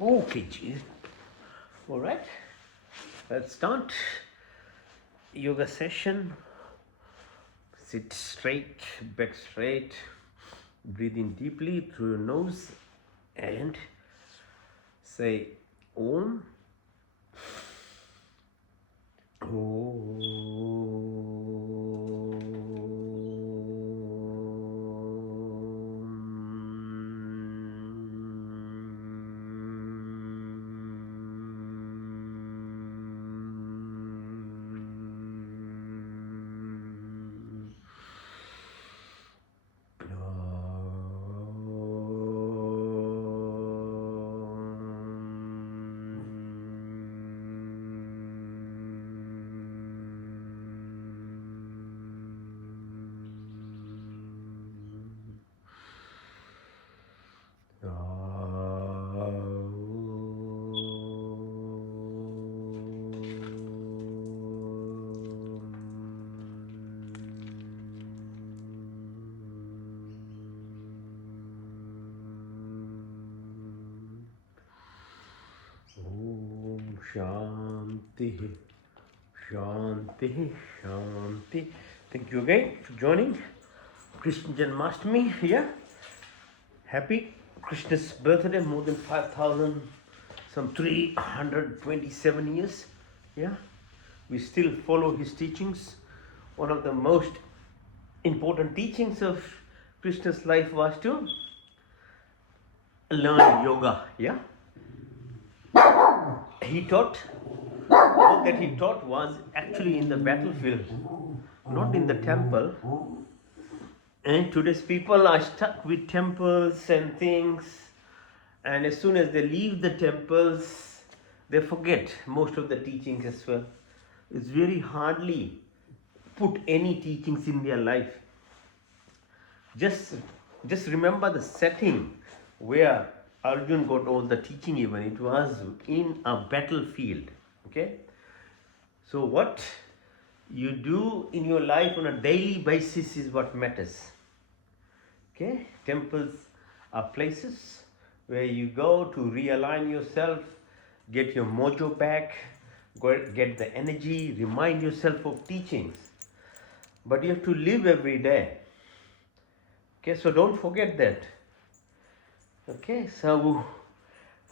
Okay, G. All right. Let's start yoga session. Sit straight, back straight. Breathe in deeply through your nose and say Om. Om Shanti, Shanti, Shanti. Thank you again for joining Krishna Janmashtami here. Happy Krishna's birthday, more than 5,000, some 327 years. Yeah, we still follow his teachings. One of the most important teachings of Krishna's life was to learn yoga. Yeah, he taught, all that he taught was actually in the battlefield, not in the temple. And today's people are stuck with temples and things, and as soon as they leave the temples, they forget most of the teachings as well. It's very hardly put any teachings in their life. Just remember the setting where Arjun got all the teaching. Even it was in a battlefield. Okay, so what you do in your life on a daily basis is what matters. Okay, temples are places where you go to realign yourself, get your mojo back, get the energy, remind yourself of teachings. But you have to live every day. Okay, so don't forget that. Okay, so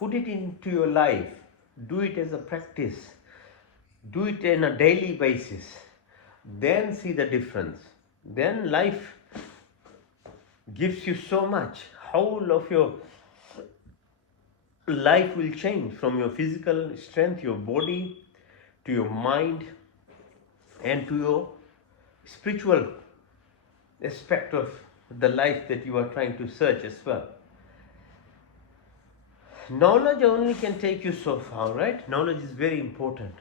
put it into your life, do it as a practice, do it on a daily basis, then see the difference. Then life gives you so much. Whole of your life will change, from your physical strength, your body, to your mind, and to your spiritual aspect of the life that you are trying to search as well. Knowledge only can take you so far, right? Knowledge is very important.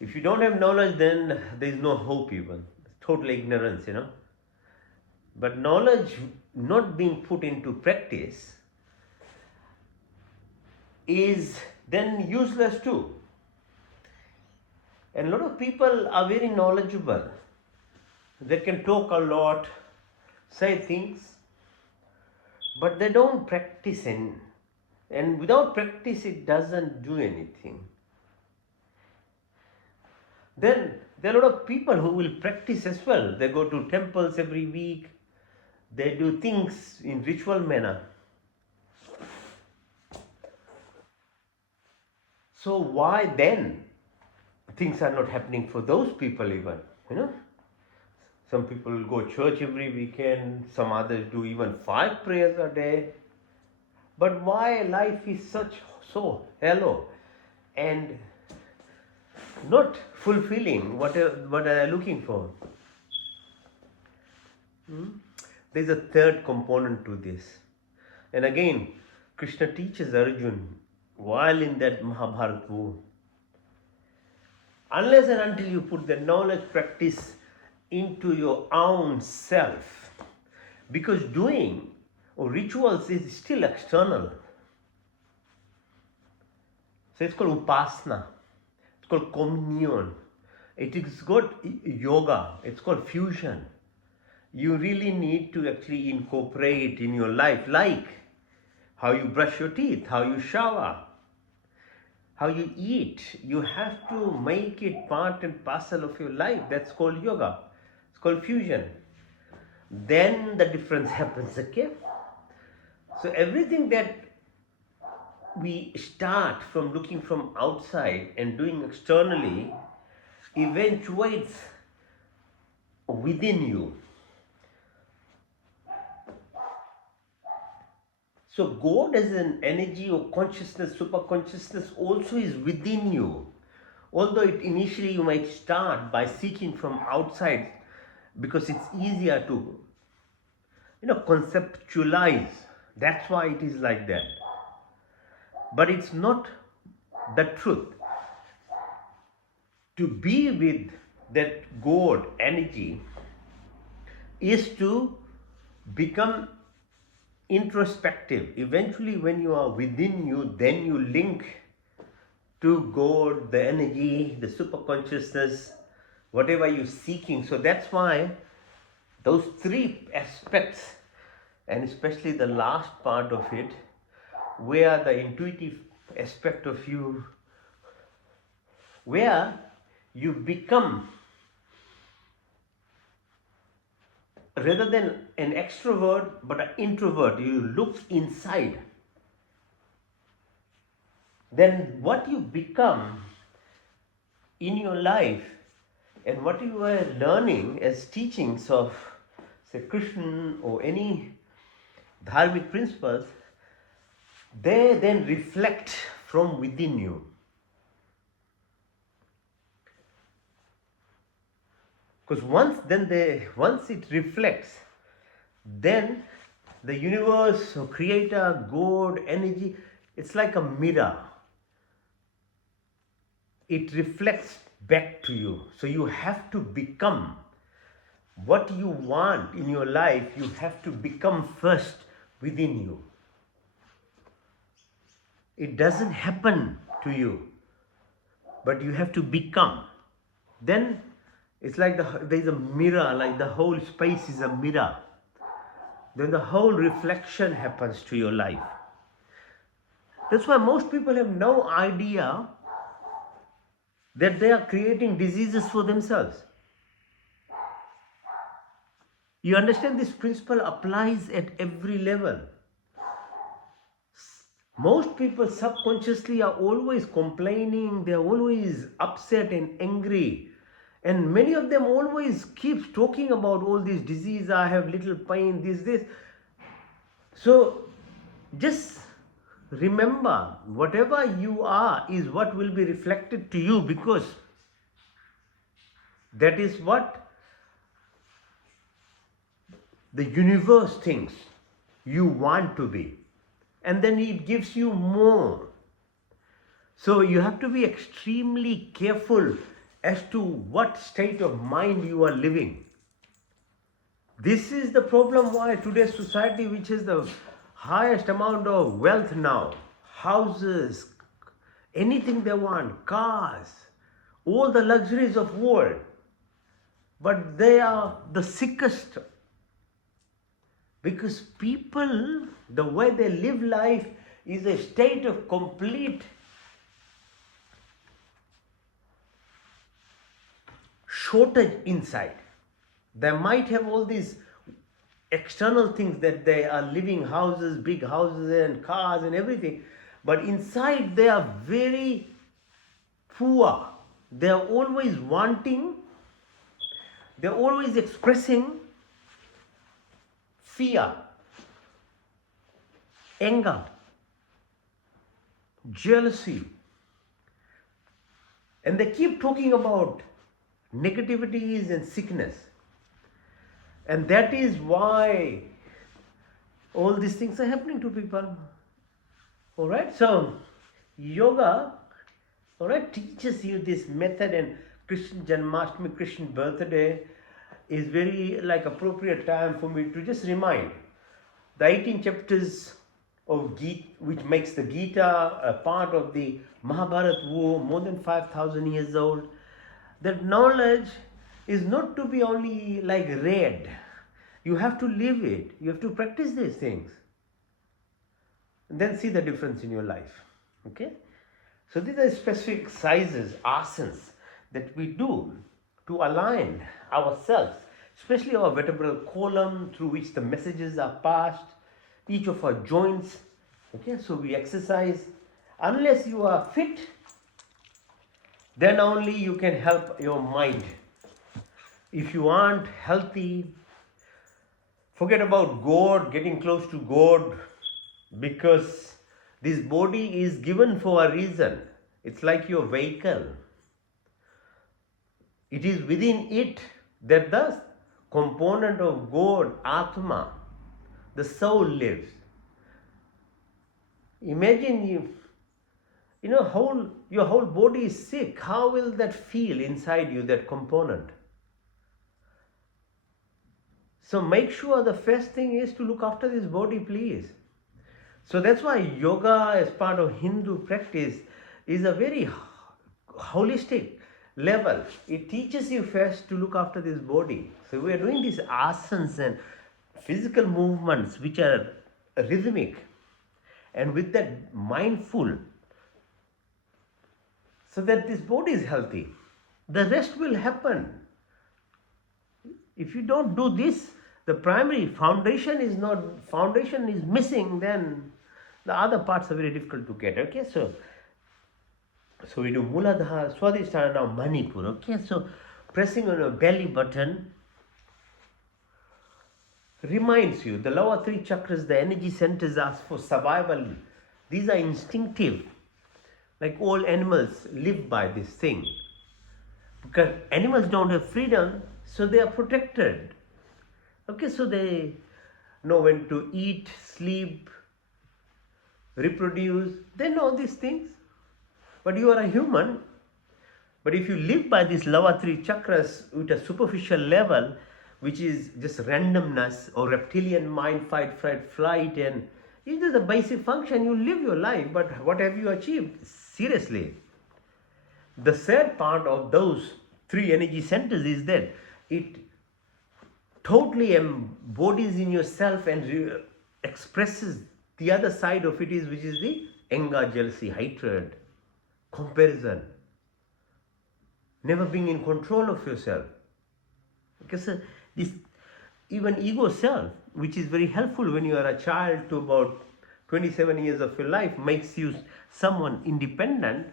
If you don't have knowledge, then there is no hope even. Total ignorance, But knowledge not being put into practice is then useless too. And a lot of people are very knowledgeable. They can talk a lot, say things, but they don't practice and without practice it doesn't do anything. Then there are a lot of people who will practice as well. They go to temples every week, they do things in ritual manner. So why then things are not happening for those people even, Some people go church every weekend, some others do even 5 prayers a day. But why life is so hollow and not fulfilling what are they looking for? There's a third component to this. And again, Krishna teaches Arjun while in that Mahabharata war. Unless and until you put the knowledge practice into your own self, because doing or rituals is still external. So it's called upasana, it's called communion, it is called yoga, it's called fusion. You really need to actually incorporate in your life, like how you brush your teeth, how you shower, how you eat. You have to make it part and parcel of your life. That's called yoga. It's called fusion. Then the difference happens, okay? So everything that we start from looking from outside and doing externally eventuates within you. So God as an energy or consciousness, super consciousness also is within you. Although initially you might start by seeking from outside because it's easier to conceptualize. That's why it is like that. But it's not the truth. To be with that God energy is to become introspective. Eventually, when you are within you, then you link to God, the energy, the super consciousness, whatever you're seeking. So that's why those three aspects, and especially the last part of it, where the intuitive aspect of you, where you become, rather than an extrovert but an introvert, you look inside. Then what you become in your life and what you are learning as teachings of, say, Krishna or any dharmic principles, they then reflect from within you. Because once it reflects, then the universe or creator, God, energy, it's like a mirror. It reflects back to you. So you have to become what you want in your life. You have to become first within you. It doesn't happen to you, but you have to become. Then it's like there's a mirror, like the whole space is a mirror. Then the whole reflection happens to your life. That's why most people have no idea that they are creating diseases for themselves. You understand, this principle applies at every level. Most people subconsciously are always complaining, they are always upset and angry. And many of them always keeps talking about all these diseases, I have little pain, this. So just remember, whatever you are is what will be reflected to you, because that is what the universe thinks you want to be. And then it gives you more. So you have to be extremely careful as to what state of mind you are living. This is the problem why today's society, which is the highest amount of wealth now, houses, anything they want, cars, all the luxuries of world, but they are the sickest. Because people, the way they live life is a state of complete shortage inside. They might have all these external things that they are living, houses, big houses and cars and everything, but inside they are very poor. They are always wanting, they are always expressing fear, anger, jealousy, and they keep talking about negativities and sickness. And that is why all these things are happening to people. Alright, so yoga, alright, teaches you this method, and Krishna Janmashtami, Krishna birthday, is very appropriate time for me to just remind the 18 chapters of Gita, which makes the Gita a part of the Mahabharata war, more than 5,000 years old. That knowledge is not to be only read. You have to live it. You have to practice these things. then see the difference in your life. Okay, so these are specific exercises, asanas, that we do to align ourselves, especially our vertebral column through which the messages are passed, each of our joints. Okay, so we exercise. Unless you are fit, then only you can help your mind. If you aren't healthy, forget about God, getting close to God, because this body is given for a reason. It's like your vehicle. It is within it that the component of God, Atma, the soul lives. Imagine your whole body is sick. How will that feel inside you, that component? So make sure the first thing is to look after this body, please. So that's why yoga, as part of Hindu practice, is a very holistic level. It teaches you first to look after this body. So we are doing these asanas and physical movements which are rhythmic and with that mindful, so that this body is healthy. The rest will happen. If you don't do this, the primary foundation is missing, then the other parts are very difficult to get. Okay, so we do Muladhara, Swadhisthana, now Manipur. Okay, so pressing on your belly button reminds you the lower three chakras, the energy centers, are for survival. These are instinctive. Like all animals live by this thing. Because animals don't have freedom, so they are protected. Okay, so they know when to eat, sleep, reproduce. They know these things. But you are a human. But if you live by these lower three chakras with a superficial level, which is just randomness or reptilian mind, fight, flight, and it's just a basic function, you live your life, but what have you achieved? Seriously. The sad part of those three energy centers is that it totally embodies in yourself and expresses the other side of it, which is the anger, jealousy, hatred, comparison, never being in control of yourself. Because this even ego self, which is very helpful when you are a child to about 27 years of your life, makes you someone independent,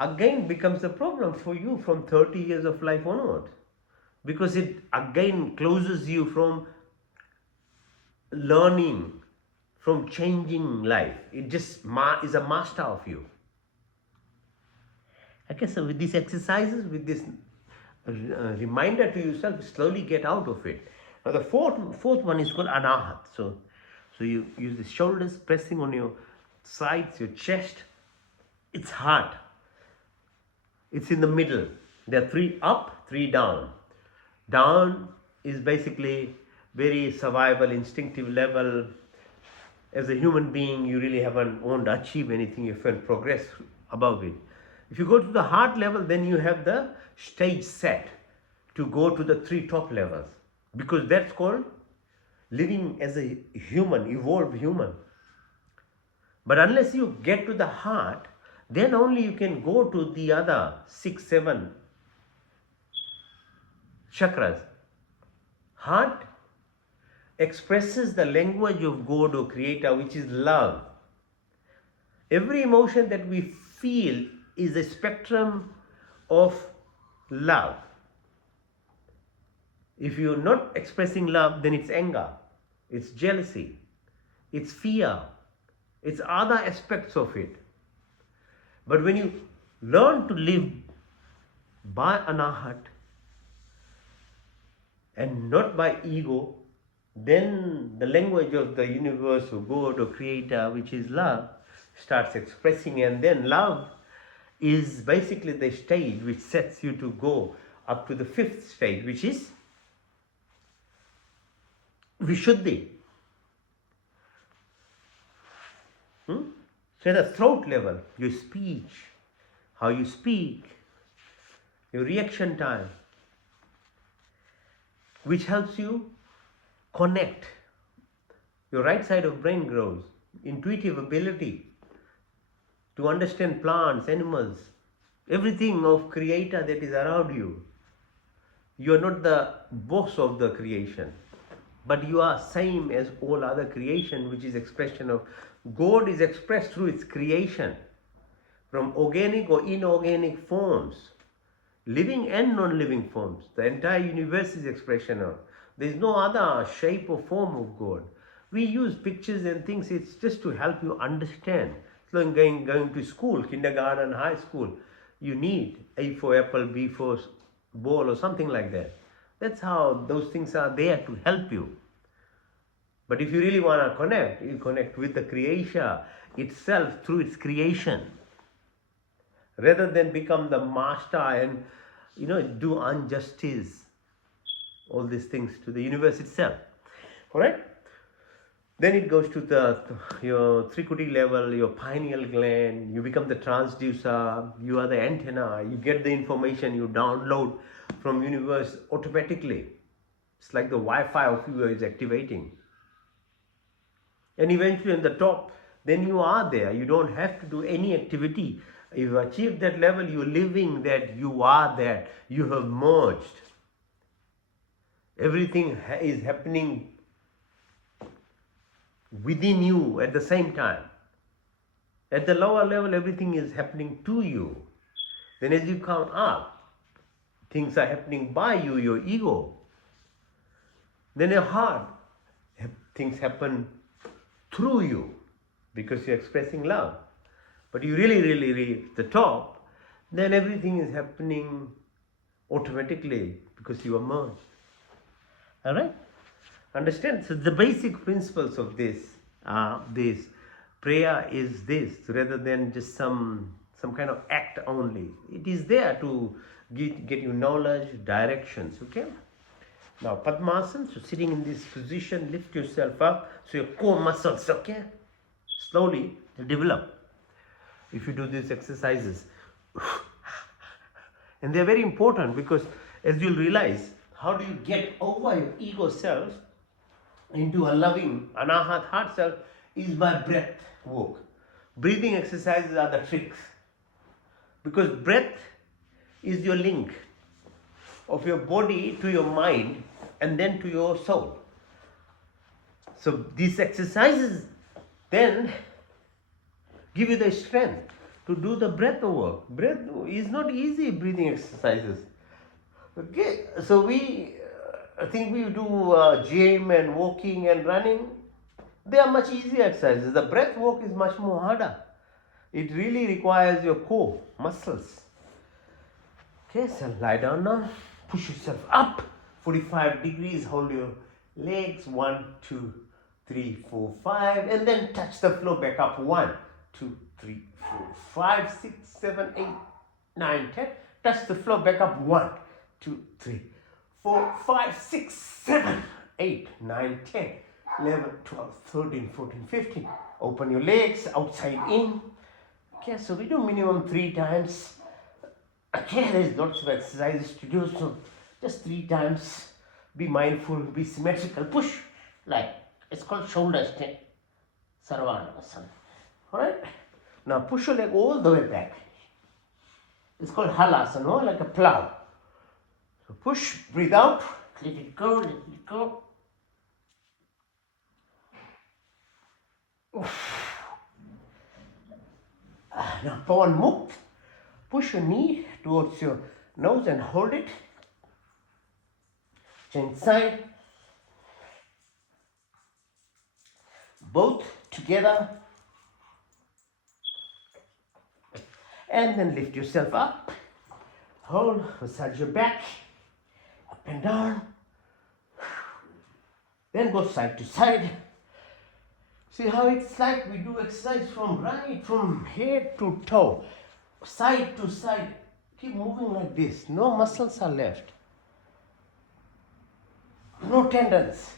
again becomes a problem for you from 30 years of life onward, because it again closes you from learning, from changing life. It just is a master of you. Okay, so with these exercises, with this reminder to yourself, slowly get out of it. Now the fourth one is called Anahat. So you use the shoulders pressing on your sides, your chest. It's hard. It's in the middle. There are 3 up, 3 down. Down is basically very survival, instinctive level. As a human being, you really won't achieve anything. You can't progress above it. If you go to the heart level, then you have the stage set to go to the 3 top levels, because that's called living as a human, evolved human. But unless you get to the heart, then only you can go to the other 6, 7 chakras. Heart expresses the language of God or Creator, which is love. Every emotion that we feel is a spectrum of love. If you're not expressing love, then it's anger, it's jealousy, it's fear, it's other aspects of it. But when you learn to live by Anahat and not by ego, then the language of the universe or God or Creator, which is love, starts expressing, and then love is basically the stage which sets you to go up to the 5th stage, which is Vishuddhi. So at the throat level, your speech, how you speak, your reaction time, which helps you connect. Your right side of brain grows. intuitive ability to understand plants, animals, everything of creator that is around you. You are not the boss of the creation, but you are same as all other creation, which is expression of God is expressed through its creation, from organic or inorganic forms, living and non-living forms. The entire universe is expression of. There is no other shape or form of God. We use pictures and things. It's just to help you understand. It's like going to school, kindergarten, high school. You need A for apple, B for ball, or something like that. That's how those things are there to help you. But if you really want to connect, you connect with the creation itself through its creation, rather than become the master and do injustice, all these things to the universe itself. All right. Then it goes to your Trikuti level, your pineal gland. You become the transducer. You are the antenna. You get the information you download from universe automatically. It's like the Wi-Fi of you is activating. And eventually on the top, then you are there. You don't have to do any activity. If you achieve that level, you're living that, you are that. You have merged. Everything is happening within you at the same time. At the lower level, everything is happening to you. Then as you come up, things are happening by you, your ego. Then your heart, things happen through you because you're expressing love. But you really reach the top, then everything is happening automatically because you are merged. All right? Understand? So the basic principles of this prayer is this, rather than just some kind of act only. It is there to get you knowledge, directions. Okay? Now Padmasana, so sitting in this position, lift yourself up so your core muscles, okay, slowly develop if you do these exercises. And they're very important because as you'll realize, how do you get over your ego self into a loving anahat heart self is by breath work. Breathing exercises are the tricks, because breath is your link of your body to your mind and then to your soul. So these exercises then give you the strength to do the breath work. Breath is not easy, breathing exercises. Okay, so we think we do gym and walking and running. They are much easier exercises. The breath work is much more harder. It really requires your core muscles. Okay, so lie down now. Push yourself up 45 degrees. Hold your legs 1, 2, 3, 4, 5, and then touch the floor back up 1, 2, 3, 4, 5, 6, 7, 8, 9, 10. Touch the floor back up 1, 2, 3, 4, 5, 6, 7, 8, 9, 10, 11, 12, 13, 14, 15. Open your legs outside in. Okay, so we do minimum 3 times. Okay, there's lots of exercises to do, so just 3 times. Be mindful, be symmetrical. Push, like, it's called shoulder stick, Sarvanasana. Alright? Now push your leg all the way back. It's called Halasana, like a plow. So push, breathe out, let it go, let it go. Now Pawan Mukh. Push your knee towards your nose and hold it. Change side. Both together. And then lift yourself up. Hold, massage your back. Up and down. Then go side to side. See how it's like we do exercise from head to toe. Side to side. Keep moving like this. No muscles are left. No tendons.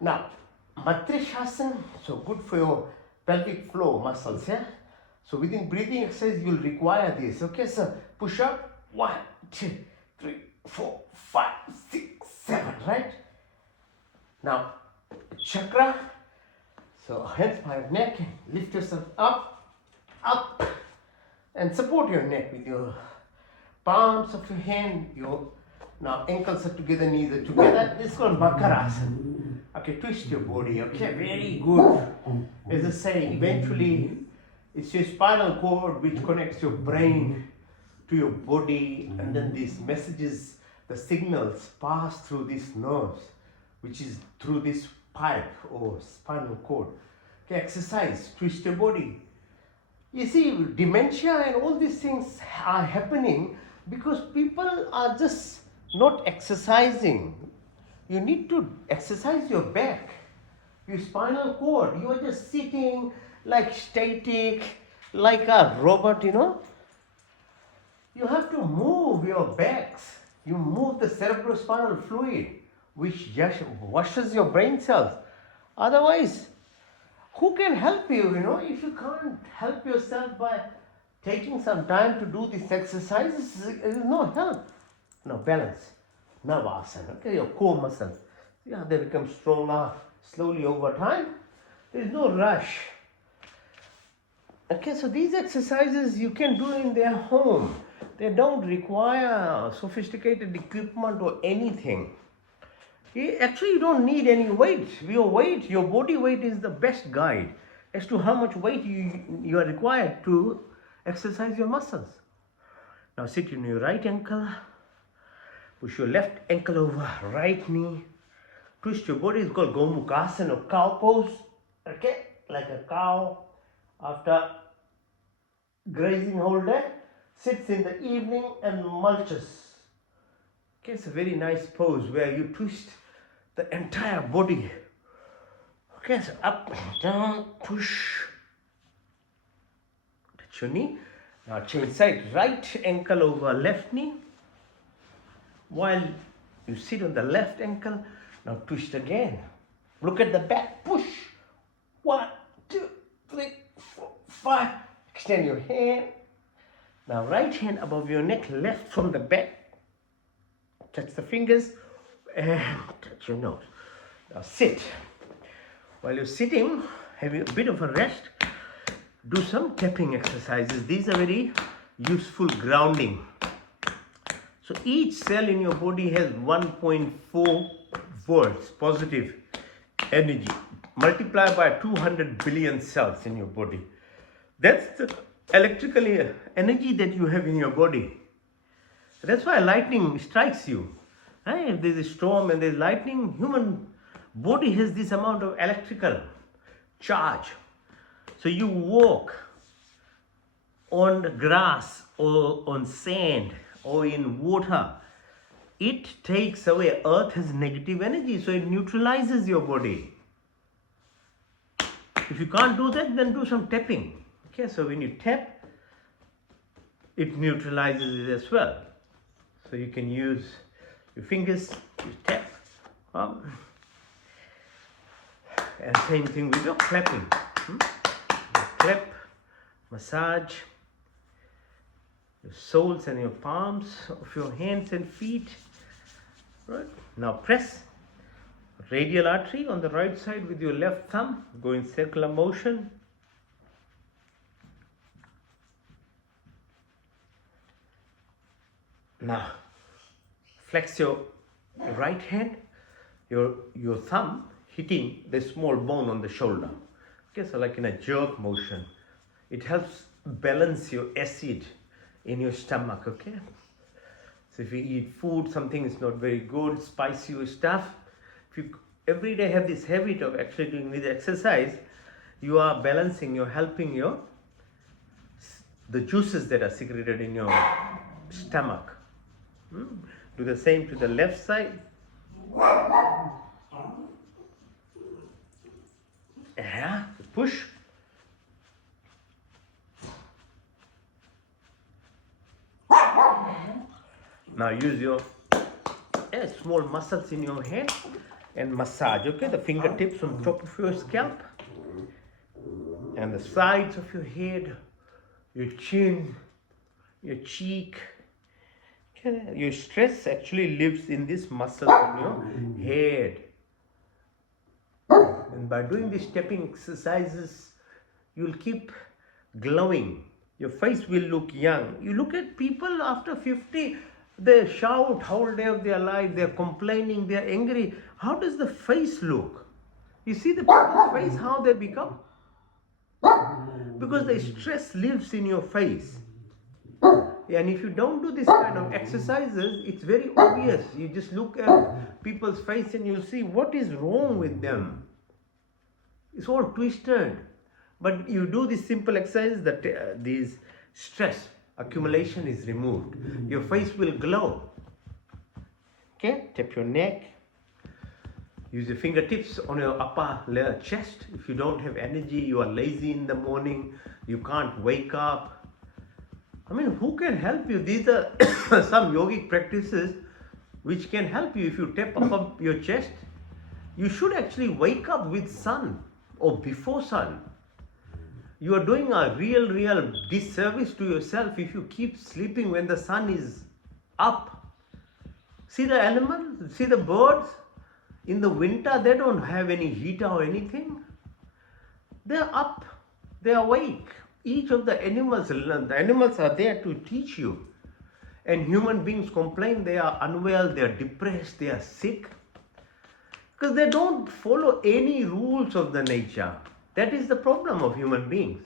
Now, Matrishasana, so good for your pelvic floor muscles, yeah? So within breathing exercise, you'll require this. Okay, so push up. 1, 2, 3, 4, 5, 6, 7, right? Now, chakra. So hands by your neck, lift yourself up, and support your neck with your palms of your hand. Your now ankles are together, knees are together. This is called Bakarasana. Okay, twist your body. Okay, very good. As I say, eventually it's your spinal cord which connects your brain to your body, and then these messages, the signals pass through these nerves, which is through this pipe or spinal cord. Okay, exercise, twist your body. You see, dementia and all these things are happening because people are just not exercising. You need to exercise your back, your spinal cord. You are just sitting like static, like a robot, you know. You have to move your backs. You move the cerebrospinal fluid, which just washes your brain cells. Otherwise, who can help you, you know, if you can't help yourself by taking some time to do these exercises, there is no help. Now balance, Navasana, okay, your core muscles. Yeah, they become stronger slowly over time. There is no rush. Okay, so these exercises you can do in their home. They don't require sophisticated equipment or anything. Actually, you don't need any weight. Your body weight is the best guide as to how much weight you are required to exercise your muscles. Now sit on your right ankle, push your left ankle over right knee, twist your body. It's called Gomukhasana or cow pose. Okay, like a cow after grazing whole day, sits in the evening and mulches. Okay, it's a very nice pose where you twist the entire body. Okay, so up, down, push. Touch your knee. Now change side, right ankle over left knee. While you sit on the left ankle, now twist again. Look at the back, push. 1, 2, 3, 4, 5. Extend your hand. Now right hand above your neck, left from the back. Touch the fingers and touch your nose. Now sit. While you're sitting, having a bit of a rest, do some tapping exercises. These are very useful grounding. So each cell in your body has 1.4 volts positive energy. Multiply by 200 billion cells in your body. That's the electrical energy that you have in your body. That's why lightning strikes you. If there's a storm and there's lightning, human body has this amount of electrical charge. So you walk on the grass or on sand or in water, it takes away, earth has negative energy, so it neutralizes your body. If you can't do that, then do some tapping. Okay, so when you tap, it neutralizes it as well. So you can use your fingers, you tap, and same thing with your clapping. Clap, massage your soles and your palms of your hands and feet. Right. Now press radial artery on the right side with your left thumb. Go in circular motion. Now flex your right hand, your thumb hitting the small bone on the shoulder. Okay, so like in a jerk motion. It helps balance your acid in your stomach, okay? So if you eat food, something is not very good, spicy stuff, if you every day have this habit of actually doing this exercise, you are balancing, you're helping the juices that are secreted in your stomach. Do the same to the left side. Yeah, push. Now use your small muscles in your hand and massage, okay? The fingertips on top of your scalp and the sides of your head, your chin, your cheek. Okay? Your stress actually lives in this muscle on your head. And by doing these stepping exercises, you'll keep glowing. Your face will look young. You look at people after 50, they shout whole day of their life, they're complaining, they're angry. How does the face look? You see the people's face, how they become? Because the stress lives in your face. And if you don't do this kind of exercises, it's very obvious. You just look at people's face and you'll see what is wrong with them. It's all twisted. But you do this simple exercise, that these stress accumulation is removed. Your face will glow. Okay, tap your neck. Use your fingertips on your upper layer chest. If you don't have energy, you are lazy in the morning, you can't wake up. I mean, who can help you? These are some yogic practices which can help you. If you tap up your chest, you should actually wake up with sun or before sun. You are doing a real disservice to yourself if you keep sleeping when the sun is up. See the animals, see the birds. In the winter, they don't have any heat or anything. They're up, they're awake. Each of the animals are there to teach you. And human beings complain they are unwell, they are depressed, they are sick. Because they don't follow any rules of the nature. That is the problem of human beings.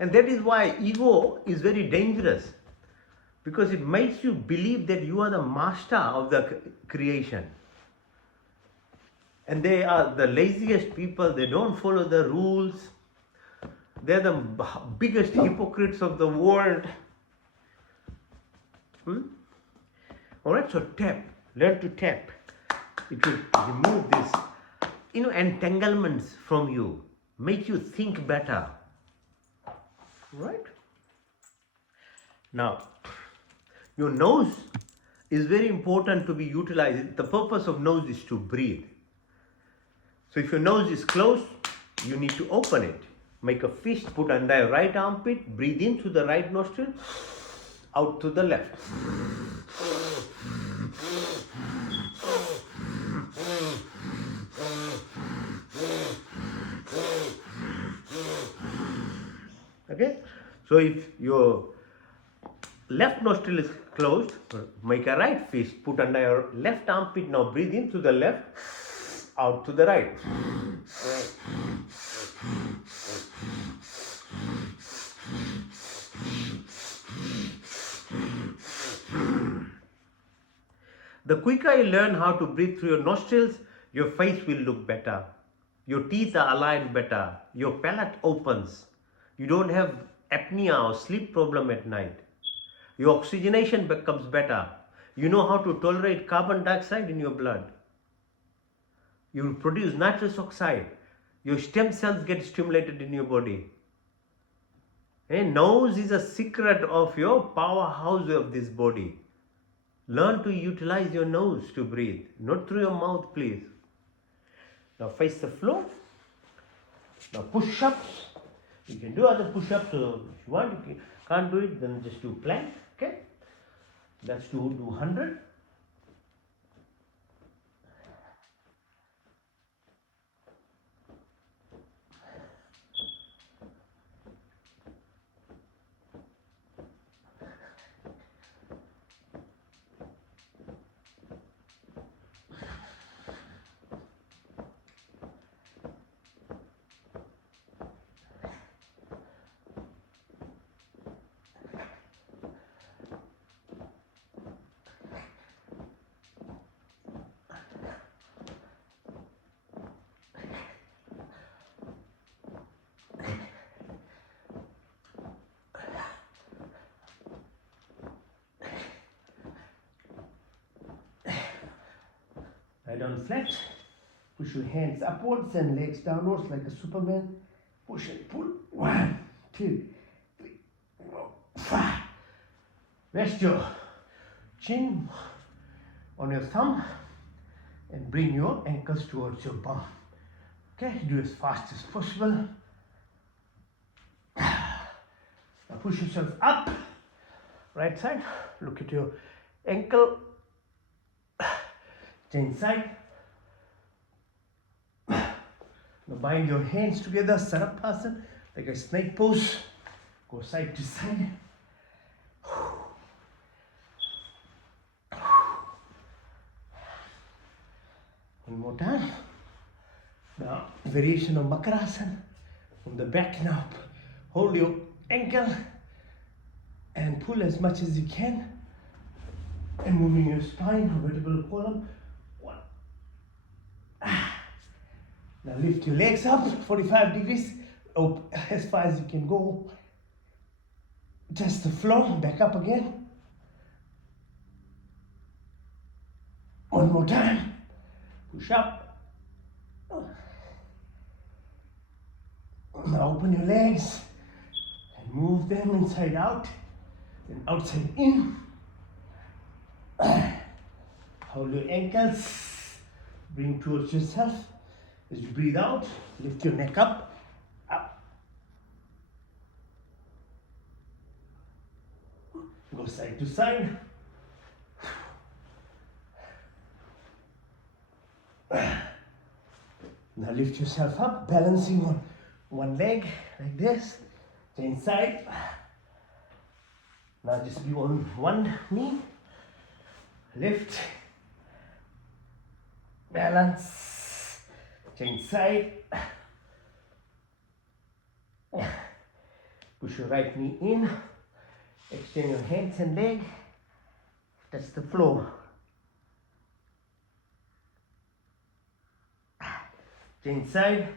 And that is why ego is very dangerous. Because it makes you believe that you are the master of the creation. And they are the laziest people, they don't follow the rules. They're the biggest hypocrites of the world. Alright, so tap, learn to tap. It will remove this, entanglements from you, make you think better. Right? Now, your nose is very important to be utilized. The purpose of nose is to breathe. So if your nose is closed, you need to open it. Make a fist, put under your right armpit, breathe in through the right nostril, out to the left. Okay? So if your left nostril is closed, make a right fist, put under your left armpit, now breathe in through the left, out to the right. The quicker you learn how to breathe through your nostrils, your face will look better. Your teeth are aligned better. Your palate opens. You don't have apnea or sleep problem at night. Your oxygenation becomes better. You know how to tolerate carbon dioxide in your blood. You produce nitrous oxide. Your stem cells get stimulated in your body. And nose is a secret of your powerhouse of this body. Learn to utilize your nose to breathe, not through your mouth, please. Now face the floor. Now push-ups. You can do other push-ups. So if you want, you can't do it, then just do plank. Okay? That's do 100. Lie down flat, push your hands upwards and legs downwards like a Superman. Push and pull. 1, 2, 3, 4, 5. Rest your chin on your thumb and bring your ankles towards your bum. Okay, do as fast as possible. Now push yourself up. Right side, look at your ankle. Change side. Now bind your hands together, Sarabhasana, like a snake pose. Go side to side. One more time. Now, variation of Makarasana. From the back now, hold your ankle and pull as much as you can. And moving your spine, vertebral column. One. Now lift your legs up, 45 degrees, as far as you can go. Test the floor, back up again. One more time. Push up. Now open your legs and move them inside out, then outside in. Hold your ankles, bring towards yourself. As you breathe out, lift your neck up, up. Go side to side. Now lift yourself up, balancing on one leg like this, change side. Now just be on one knee, lift, balance, change side. Push your right knee in, extend your hands and leg, touch the floor. Change side,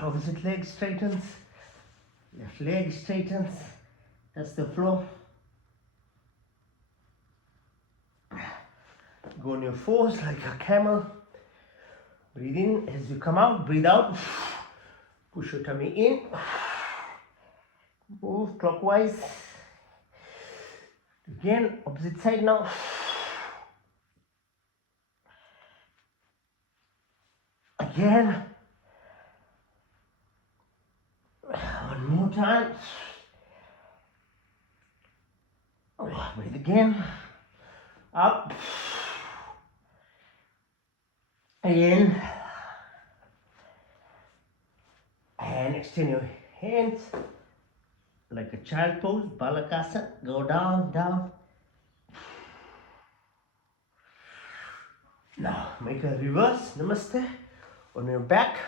opposite leg straightens, left leg straightens, touch the floor. Go on your fours like a camel. Breathe in as you come out, breathe out. Push your tummy in. Move clockwise. Again, opposite side now. Again. One more time. Breathe again. Up. In. And extend your hands like a child pose, Balakasana. Go down, down. Now make a reverse Namaste on your back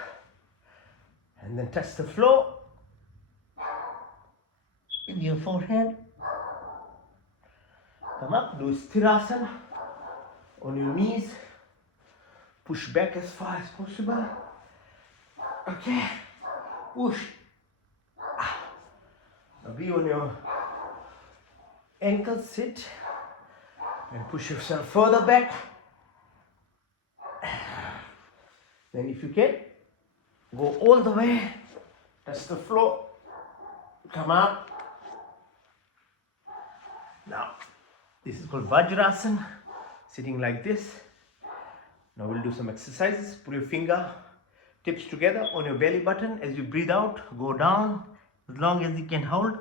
and then touch the floor with your forehead. Come up, do Sthirasana on your knees. Push back as far as possible. Okay, push. Now be on your ankles, sit and push yourself further back. Then if you can, go all the way, touch the floor, come up. Now, this is called Vajrasana, sitting like this. Now we'll do some exercises. Put your finger tips together on your belly button. As you breathe out, go down as long as you can hold.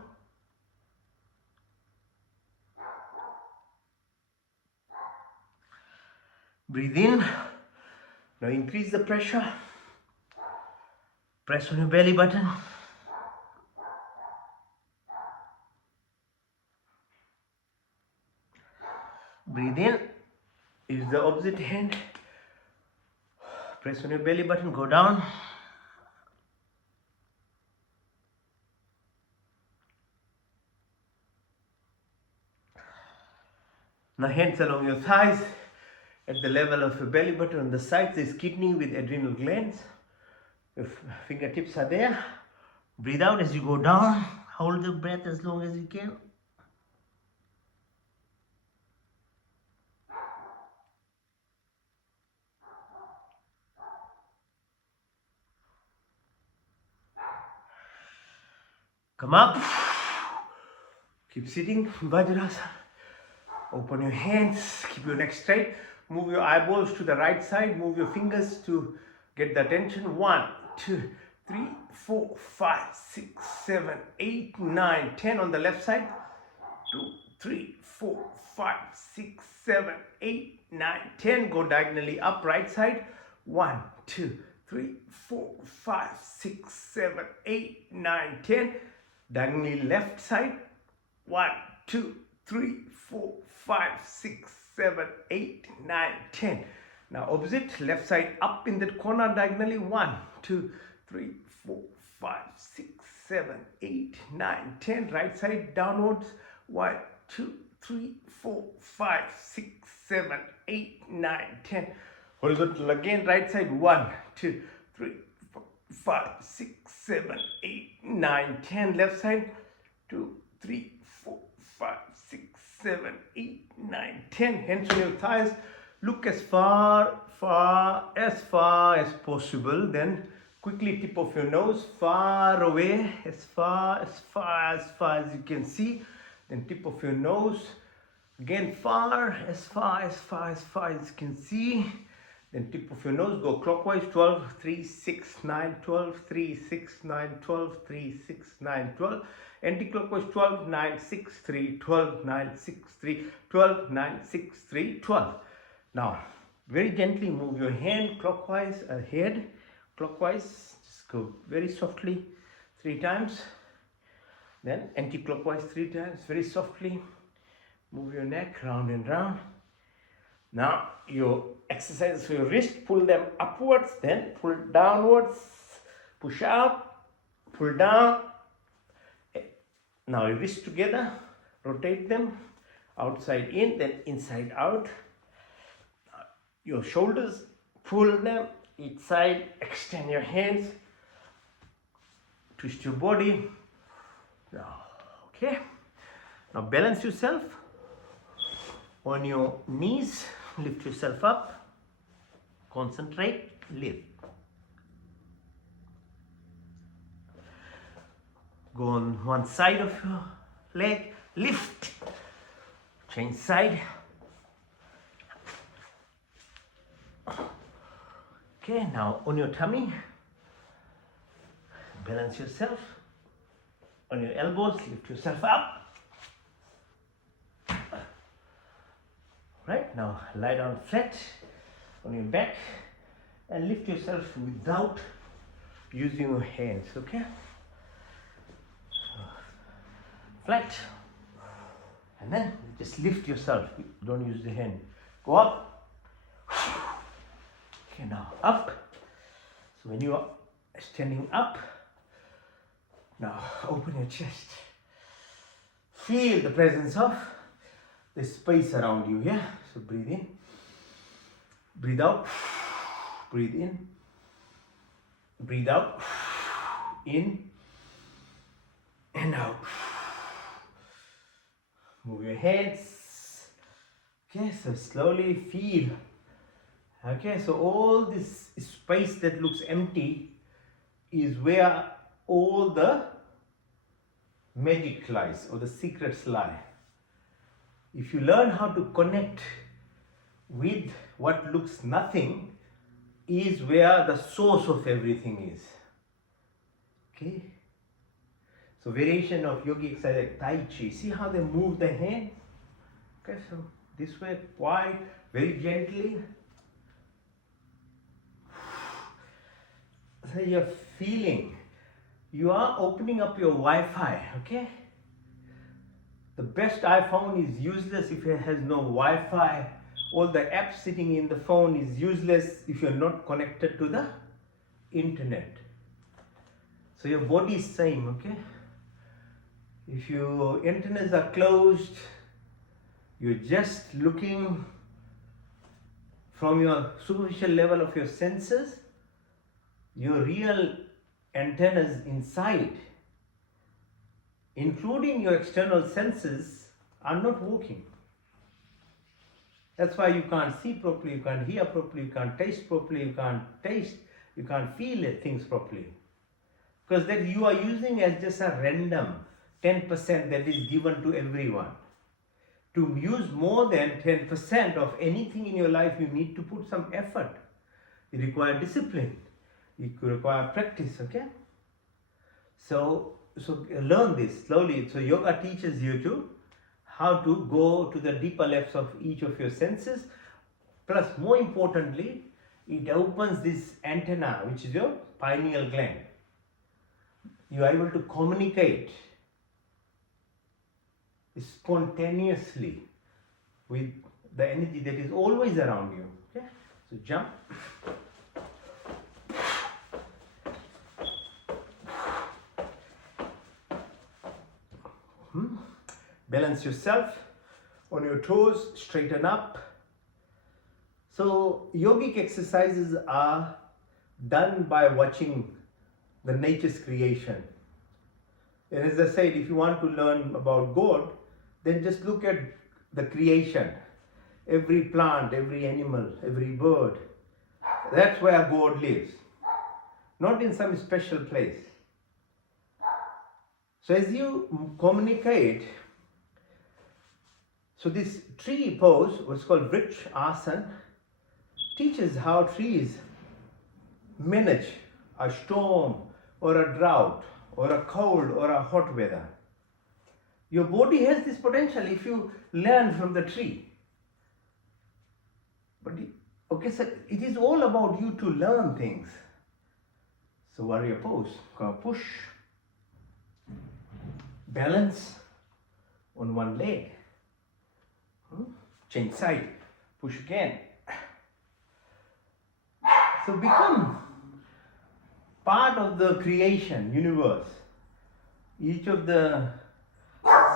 Breathe in. Now increase the pressure. Press on your belly button. Breathe in. Use the opposite hand. Press on your belly button. Go down. Now hands along your thighs. At the level of your belly button on the sides, there is kidney with adrenal glands. Your fingertips are there. Breathe out as you go down. Hold the breath as long as you can. Come up. Keep sitting. Vajrasana. Open your hands. Keep your neck straight. Move your eyeballs to the right side. Move your fingers to get the attention. 1, 2, 3, 4, 5, 6, 7, 8, 9, 10 on the left side. 2, 3, 4, 5, 6, 7, 8, 9, 10. Go diagonally up right side. 1, 2, 3, 4, 5, 6, 7, 8, 9, 10. Diagonally left side. 1, 2, 3, 4, 5, 6, 7, 8, 9, 10. Now opposite left side up in that corner diagonally. 1, 2, 3, 4, 5, 6, 7, 8, 9, 10. Right side downwards. 1, 2, 3, 4, 5, 6, 7, 8, 9, 10. Horizontal again, right side. 1, 2, 3, 4, 5, 6, 7, 8, 9, 10. Left side. 2, 3, 4, 5, 6, 7, 8, 9, 10. Hands on your thighs. Look as far as possible. Then quickly tip of your nose far away, as far as you can see. Then tip of your nose again as far as you can see. Then tip of your nose, go clockwise. 12, 3, 6, 9, 12, 3, 6, 9, 12, 3, 6, 9, 12. Anti-clockwise. 12, 9, 6, 3, 12, 9, 6, 3, 12, 9, 6, 3, 12. Now, very gently move your hand clockwise ahead, clockwise. Just go very softly 3 times. Then anti-clockwise 3 times, very softly. Move your neck round and round. Now, your exercises for your wrist, pull them upwards, then pull downwards, push up, pull down. Now, your wrist together, rotate them, outside in, then inside out. Your shoulders, pull them each side, extend your hands, twist your body. Now, okay. Now balance yourself on your knees, lift yourself up, concentrate, lift. Go on one side of your leg, lift, change side. Okay, now on your tummy, balance yourself. On your elbows, lift yourself up. Right, now lie down flat on your back and lift yourself without using your hands, okay? Flat. And then just lift yourself, don't use the hand. Go up. Okay, now up. So when you are standing up, now open your chest. Feel the presence of the space around you here. So breathe in, breathe out, breathe in, breathe out, in and out. Move your hands. Okay, so slowly feel. Okay, so all this space that looks empty is where all the magic lies or the secrets lie. If you learn how to connect with what looks nothing, is where the source of everything is. Okay? So variation of yogic exercise like Tai Chi. See how they move the hand? Okay, so this way, quiet, very gently. So you're feeling, you are opening up your Wi-Fi, okay? The best iPhone is useless if it has no Wi-Fi. All the apps sitting in the phone is useless if you're not connected to the internet. So your body is same, okay? If your antennas are closed, you're just looking from your superficial level of your senses, your real antennas inside, including your external senses, are not working. That's why you can't see properly, you can't hear properly, you can't taste properly, you can't feel things properly. Because that you are using as just a random 10% that is given to everyone. To use more than 10% of anything in your life, you need to put some effort. You require discipline. You require practice, okay? So learn this slowly. So yoga teaches you to how to go to the deeper levels of each of your senses. Plus, more importantly, it opens this antenna, which is your pineal gland. You are able to communicate spontaneously with the energy that is always around you. Okay? So jump. Balance yourself on your toes, straighten up. So yogic exercises are done by watching the nature's creation. And as I said, if you want to learn about God, then just look at the creation. Every plant, every animal, every bird. That's where God lives. Not in some special place. So as you communicate, so this tree pose, what's called Vriksh Asana, teaches how trees manage a storm or a drought or a cold or a hot weather. Your body has this potential if you learn from the tree. But okay, so it is all about you to learn things. So warrior pose, push, balance on one leg, change side, push again. So become part of the creation, universe. Each of the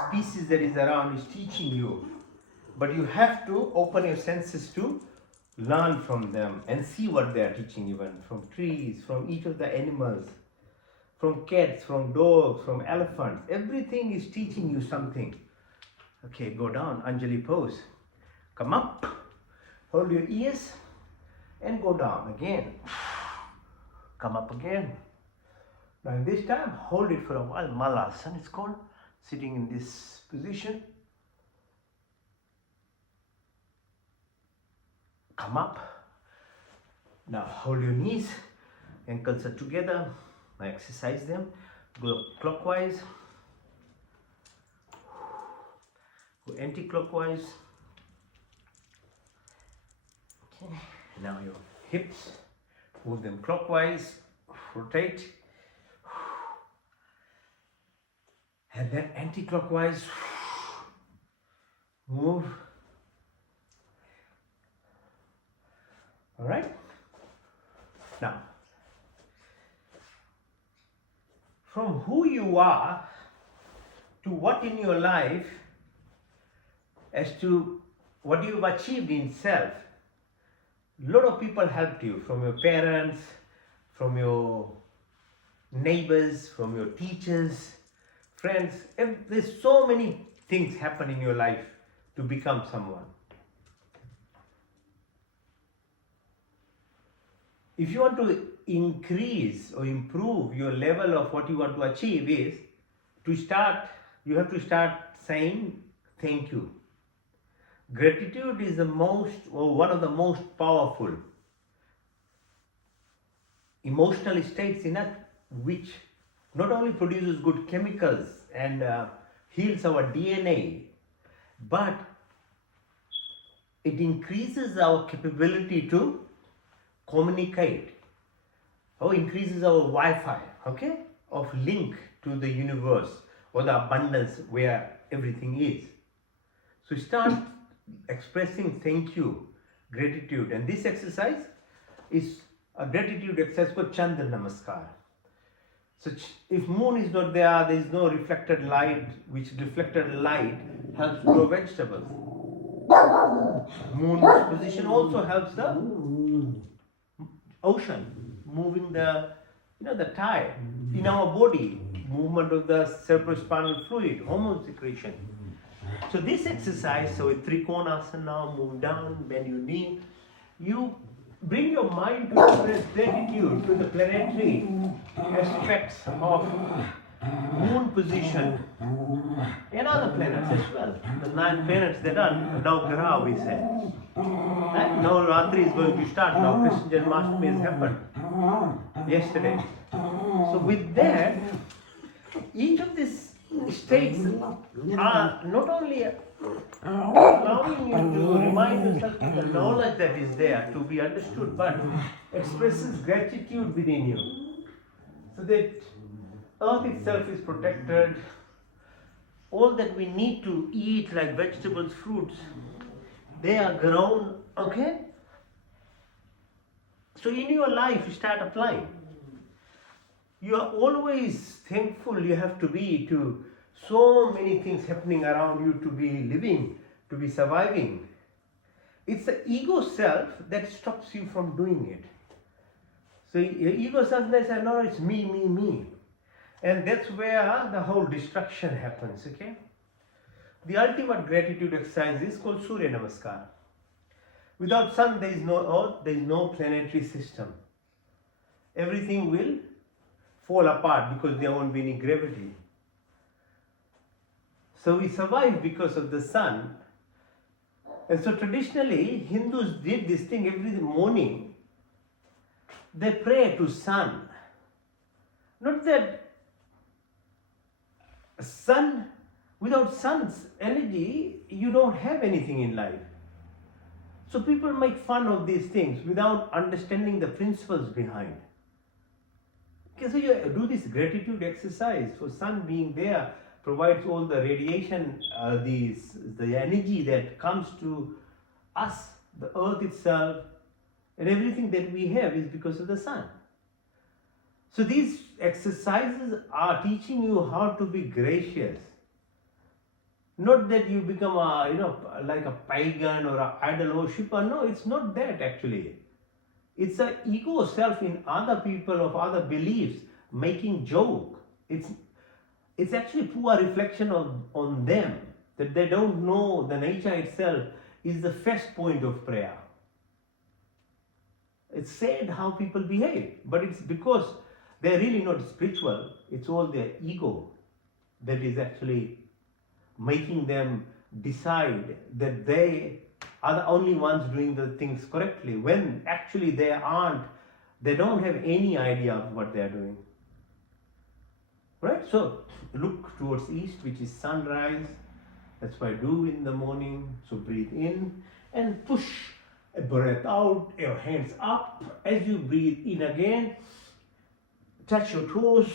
species that is around is teaching you, but you have to open your senses to learn from them and see what they are teaching, even from trees, from each of the animals, from cats, from dogs, from elephants. Everything is teaching you something. Okay, go down, Anjali pose. Come up, hold your ears and go down again. Come up again. Now this time, hold it for a while. Malasana it's called. Sitting in this position. Come up. Now hold your knees. Ankles are together. Now exercise them. Go clockwise. Go anti-clockwise. Okay. Now your hips. Move them clockwise. Rotate. And then anti-clockwise, move. All right. Now, from who you are to what in your life, as to what you've achieved in self, a lot of people helped you, from your parents, from your neighbors, from your teachers, friends. There's so many things happen in your life to become someone. If you want to increase or improve your level of what you want to achieve, is to start, you have to start saying thank you. Gratitude is the most, or one of the most powerful emotional states in us, which not only produces good chemicals and heals our DNA, but it increases our capability to communicate, or increases our Wi-Fi, okay, of link to the universe or the abundance where everything is. So start expressing thank you, gratitude, and this exercise is a gratitude exercise called Chandra Namaskar. So if moon is not there, there is no reflected light, which reflected light helps grow vegetables. Moon's position also helps the ocean, moving the, the tide in our body, movement of the cerebrospinal fluid, hormone secretion. So this exercise, so with Trikonasana now, move down, bend your knee, you bring your mind to express gratitude to the planetary aspects of moon position and other planets as well. The 9 planets that are Navgraha, we say. And now Ratri is going to start. Now Krishna Janmashtami has happened yesterday. So with that, each of these states are not only allowing you to remind yourself of the knowledge that is there to be understood, but expresses gratitude within you. So that earth itself is protected. All that we need to eat, like vegetables, fruits, they are grown, okay? So in your life, you start applying. You are always thankful you have to be to so many things happening around you to be living, to be surviving. It's the ego self that stops you from doing it. So your ego self says, no, it's me, me, me. And that's where the whole destruction happens, okay? The ultimate gratitude exercise is called Surya Namaskar. Without sun, there is no earth, there is no planetary system. Everything will fall apart because there won't be any gravity. So we survive because of the sun. And so traditionally, Hindus did this thing every morning. They pray to sun. Not that sun, without sun's energy, you don't have anything in life. So people make fun of these things without understanding the principles behind. Okay, so you do this gratitude exercise for sun being there, provides all the radiation, the energy that comes to us, the earth itself, and everything that we have is because of the sun. So these exercises are teaching you how to be gracious. Not that you become like a pagan or an idol worshipper. No, it's not that actually. It's an ego self in other people of other beliefs making joke. It's actually poor reflection on them, that they don't know the nature itself is the first point of prayer. It's sad how people behave, but it's because they're really not spiritual. It's all their ego that is actually making them decide that they are the only ones doing the things correctly, when actually they aren't. They don't have any idea of what they are doing. Right? So look towards east, which is sunrise. That's what I do in the morning. So breathe in and push a breath out, your hands up. As you breathe in again, touch your toes,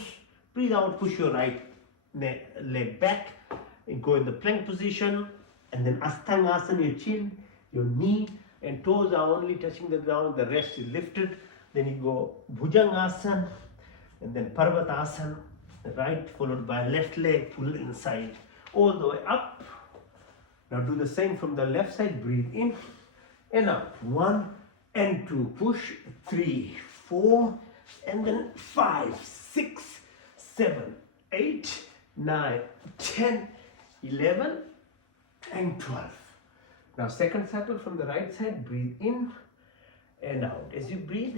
breathe out, push your right leg back and go in the plank position, and then Asthangasana, your chin, your knee and toes are only touching the ground, the rest is lifted. Then you go Bhujangasana and then Parvatasana, right followed by left leg, pull inside all the way up. Now do the same from the left side, breathe in and out. 1 and 2, push, 3, 4, and then 5, 6, 7, 8, 9, 10, 11 and 12. Now second cycle from the right side, breathe in and out. As you breathe,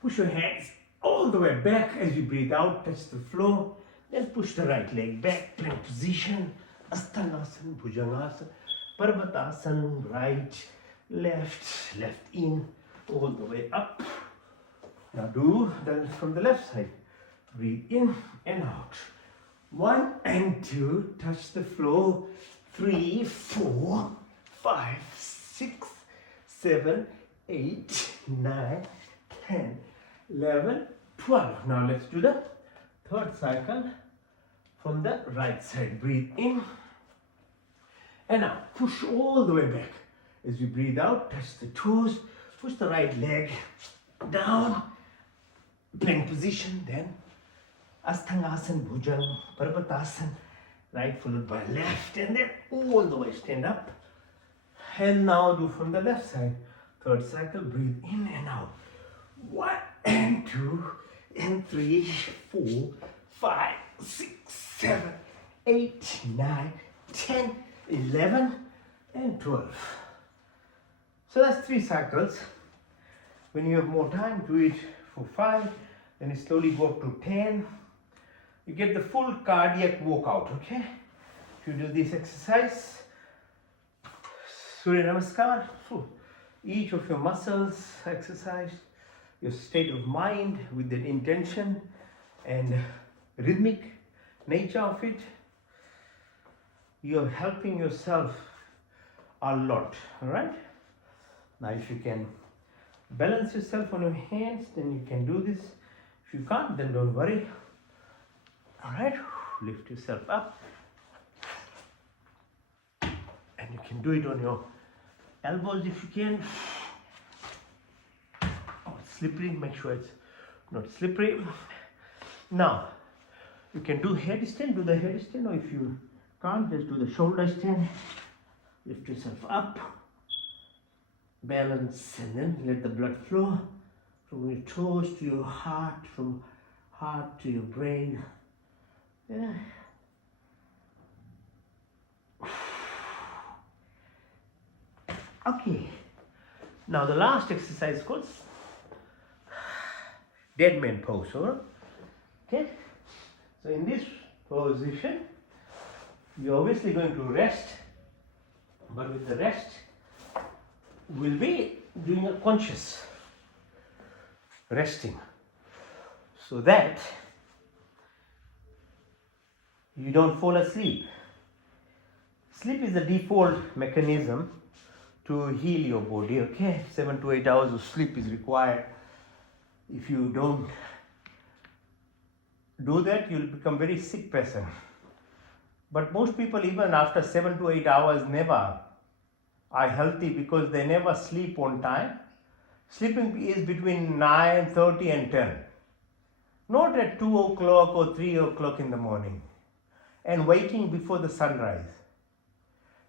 push your hands all the way back. As you breathe out, touch the floor, then push the right leg back, plank position, Asthanasana, Bhujangasana, Parvatasana, right, left, left in, all the way up. Now do that from the left side. Breathe in and out. 1 and 2, touch the floor. 3, 4, 5, 6, 7, 8, 9, 10, 11, 12. Now let's do the third cycle from the right side. Breathe in and now push all the way back. As you breathe out, touch the toes, push the right leg down, plank position, then Asthangasana, Bhujang, Parvatasana, right followed by left, and then all the way stand up. And now do from the left side. Third cycle, breathe in and out. 1 and 2 and 3, 4, 5, 6, 7, 8, 9, 10, 11 and 12. So that's 3 cycles. When you have more time, do it for 5, then you slowly go up to 10. You get the full cardiac workout, okay? If you do this exercise, Surya Namaskar, each of your muscles exercised, your state of mind with that intention and rhythmic, nature of it, you're helping yourself a lot. All right. Now, if you can balance yourself on your hands, then you can do this. If you can't, then don't worry. All right. Lift yourself up, and you can do it on your elbows if you can. Oh, it's slippery. Make sure it's not slippery. Now, you can do headstand. Do the headstand, or if you can't, just do the shoulder stand. Lift yourself up, balance, and then let the blood flow from your toes to your heart, from heart to your brain. Yeah. Okay. Now the last exercise is called dead man pose. Okay. So in this position, you're obviously going to rest, but with the rest, we'll be doing a conscious resting, so that you don't fall asleep. Sleep is the default mechanism to heal your body. Okay, 7 to 8 hours of sleep is required. If you don't do that, you'll become very sick person. But most people, even after 7 to 8 hours, never are healthy because they never sleep on time. Sleeping is between 9:30 and 10, not at 2 o'clock or 3 o'clock in the morning, and waking before the sunrise.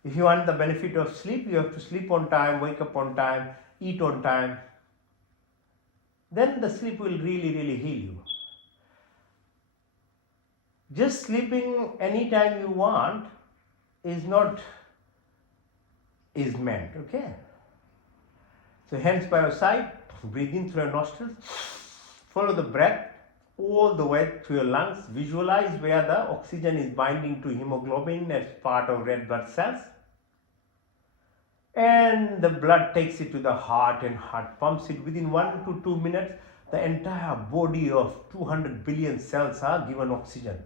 If you want the benefit of sleep, you have to sleep on time, wake up on time, eat on time. Then the sleep will really, really heal you. Just sleeping anytime you want is meant, okay? So hands by your side, breathe in through your nostrils, follow the breath all the way through your lungs, visualize where the oxygen is binding to hemoglobin as part of red blood cells, and the blood takes it to the heart and heart pumps it. Within 1 to 2 minutes, the entire body of 200 billion cells are given oxygen.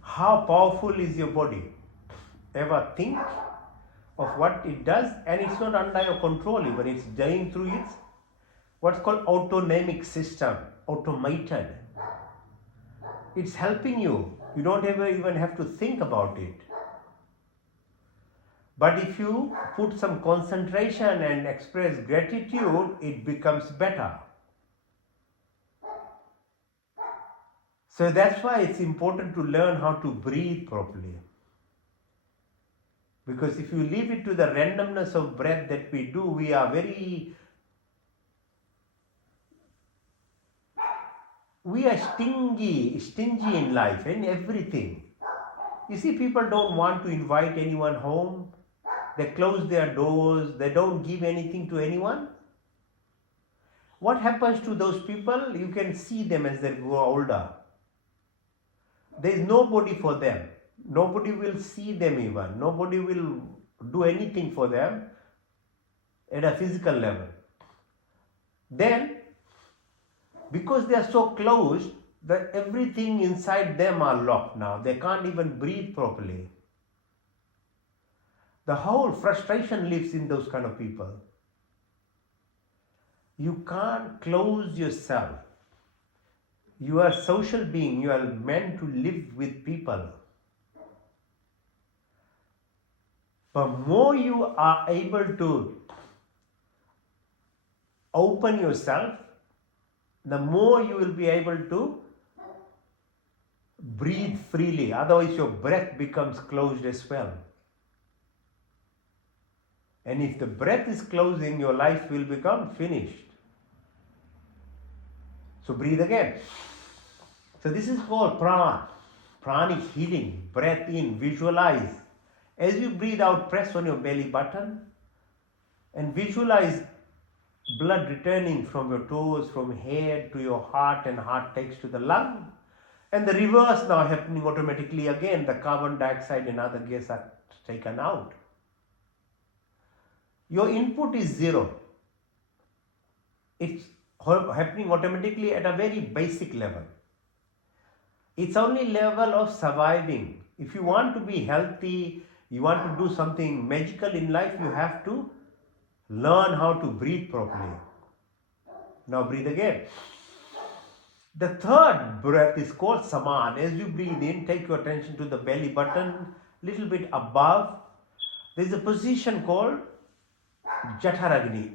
How powerful is your body? Ever think of what it does? And it's not under your control even, it's going through its what's called autonomic system, automated. It's helping you. You don't ever even have to think about it. But if you put some concentration and express gratitude, it becomes better. So that's why it's important to learn how to breathe properly. Because if you leave it to the randomness of breath that we do, we are very stingy in life and everything. You see, people don't want to invite anyone home. They close their doors. They don't give anything to anyone. What happens to those people? You can see them as they grow older. There is nobody for them. Nobody will see them even. Nobody will do anything for them at a physical level. Then, because they are so closed, that everything inside them are locked now. They can't even breathe properly. The whole frustration lives in those kind of people. You can't close yourself. You are a social being. You are meant to live with people. The more you are able to open yourself, the more you will be able to breathe freely. Otherwise, your breath becomes closed as well. And if the breath is closing, your life will become finished. So breathe again. So this is called prana. Pranic healing. Breath in, visualize. As you breathe out, press on your belly button and visualize blood returning from your toes, from head to your heart, and heart takes to the lung. And the reverse now happening automatically again. The carbon dioxide and other gases are taken out. Your input is zero. It's happening automatically at a very basic level. It's only level of surviving. If you want to be healthy, you want to do something magical in life, you have to learn how to breathe properly. Now breathe again. The third breath is called Saman. As you breathe in, take your attention to the belly button, little bit above. There is a position called Jataragni,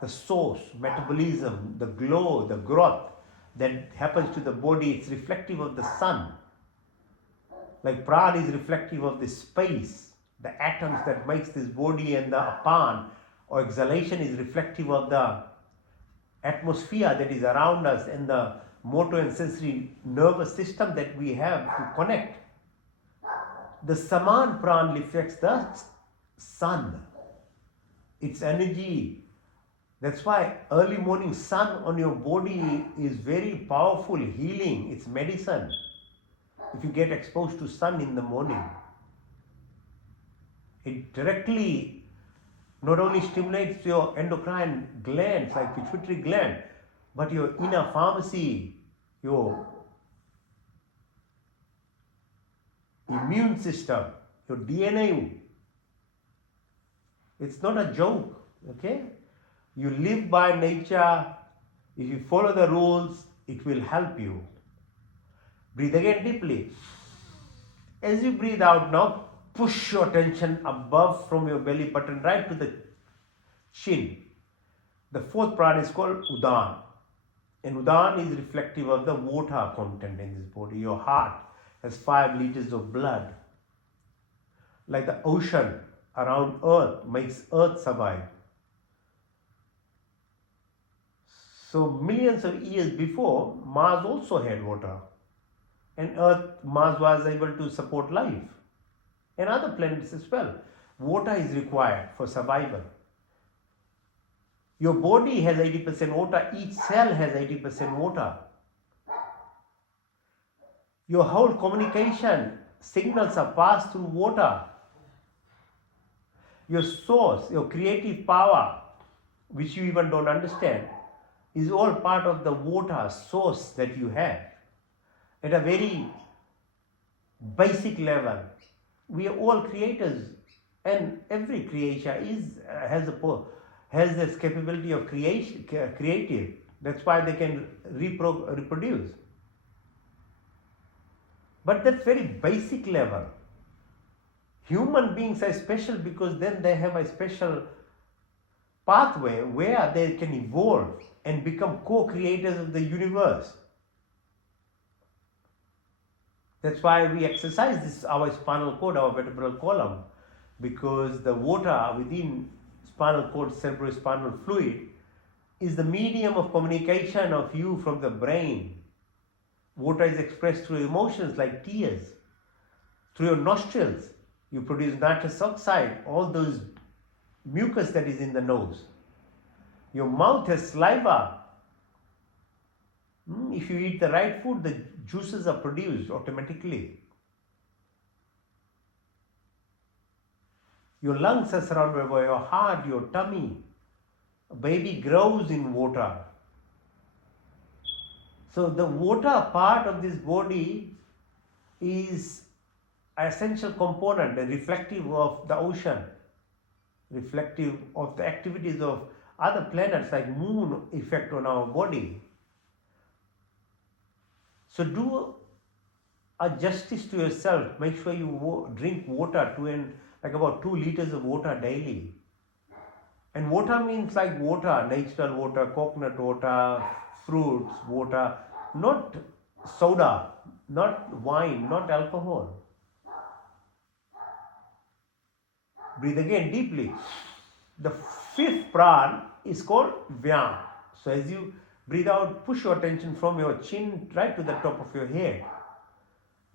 the source, metabolism, the glow, the growth that happens to the body. It's reflective of the sun. Like prana is reflective of the space, the atoms that makes this body, and the apan or exhalation is reflective of the atmosphere that is around us and the motor and sensory nervous system that we have to connect. The Saman Pran reflects the sun, its energy. That's why early morning sun on your body is very powerful, healing, it's medicine. If you get exposed to sun in the morning, it directly not only stimulates your endocrine glands like pituitary gland, but your inner pharmacy, your immune system, your DNA. It's not a joke, okay? You live by nature. If you follow the rules, it will help you. Breathe again deeply. As you breathe out now, push your attention above from your belly button right to the chin. The fourth prana is called Udan. And Udan is reflective of the water content in this body. Your heart has 5 liters of blood. Like the ocean around Earth makes Earth survive. So millions of years before, Mars also had water. And Mars was able to support life. And other planets as well. Water is required for survival. Your body has 80% water, each cell has 80% water. Your whole communication signals are passed through water. Your source, your creative power, which you even don't understand, is all part of the water source that you have. At a very basic level, we are all creators, and every creation has this capability of creative. That's why they can reproduce. But that's very basic level. Human beings are special because then they have a special pathway where they can evolve and become co-creators of the universe. That's why we exercise this, our spinal cord, our vertebral column, because the water within spinal cord, cerebrospinal fluid, is the medium of communication of you from the brain. Water is expressed through emotions like tears. Through your nostrils, you produce nitrous oxide, all those mucus that is in the nose. Your mouth has saliva. If you eat the right food, the juices are produced automatically. Your lungs are surrounded by your heart, your tummy. A baby grows in water. So the water part of this body is an essential component, reflective of the ocean, reflective of the activities of other planets like moon effect on our body. So do a justice to yourself. Make sure you drink water like about 2 liters of water daily. And water means like water, natural water, coconut water, fruits, water, not soda, not wine, not alcohol. Breathe again deeply. The fifth pran is called Vyam. So as you breathe out, push your attention from your chin right to the top of your head.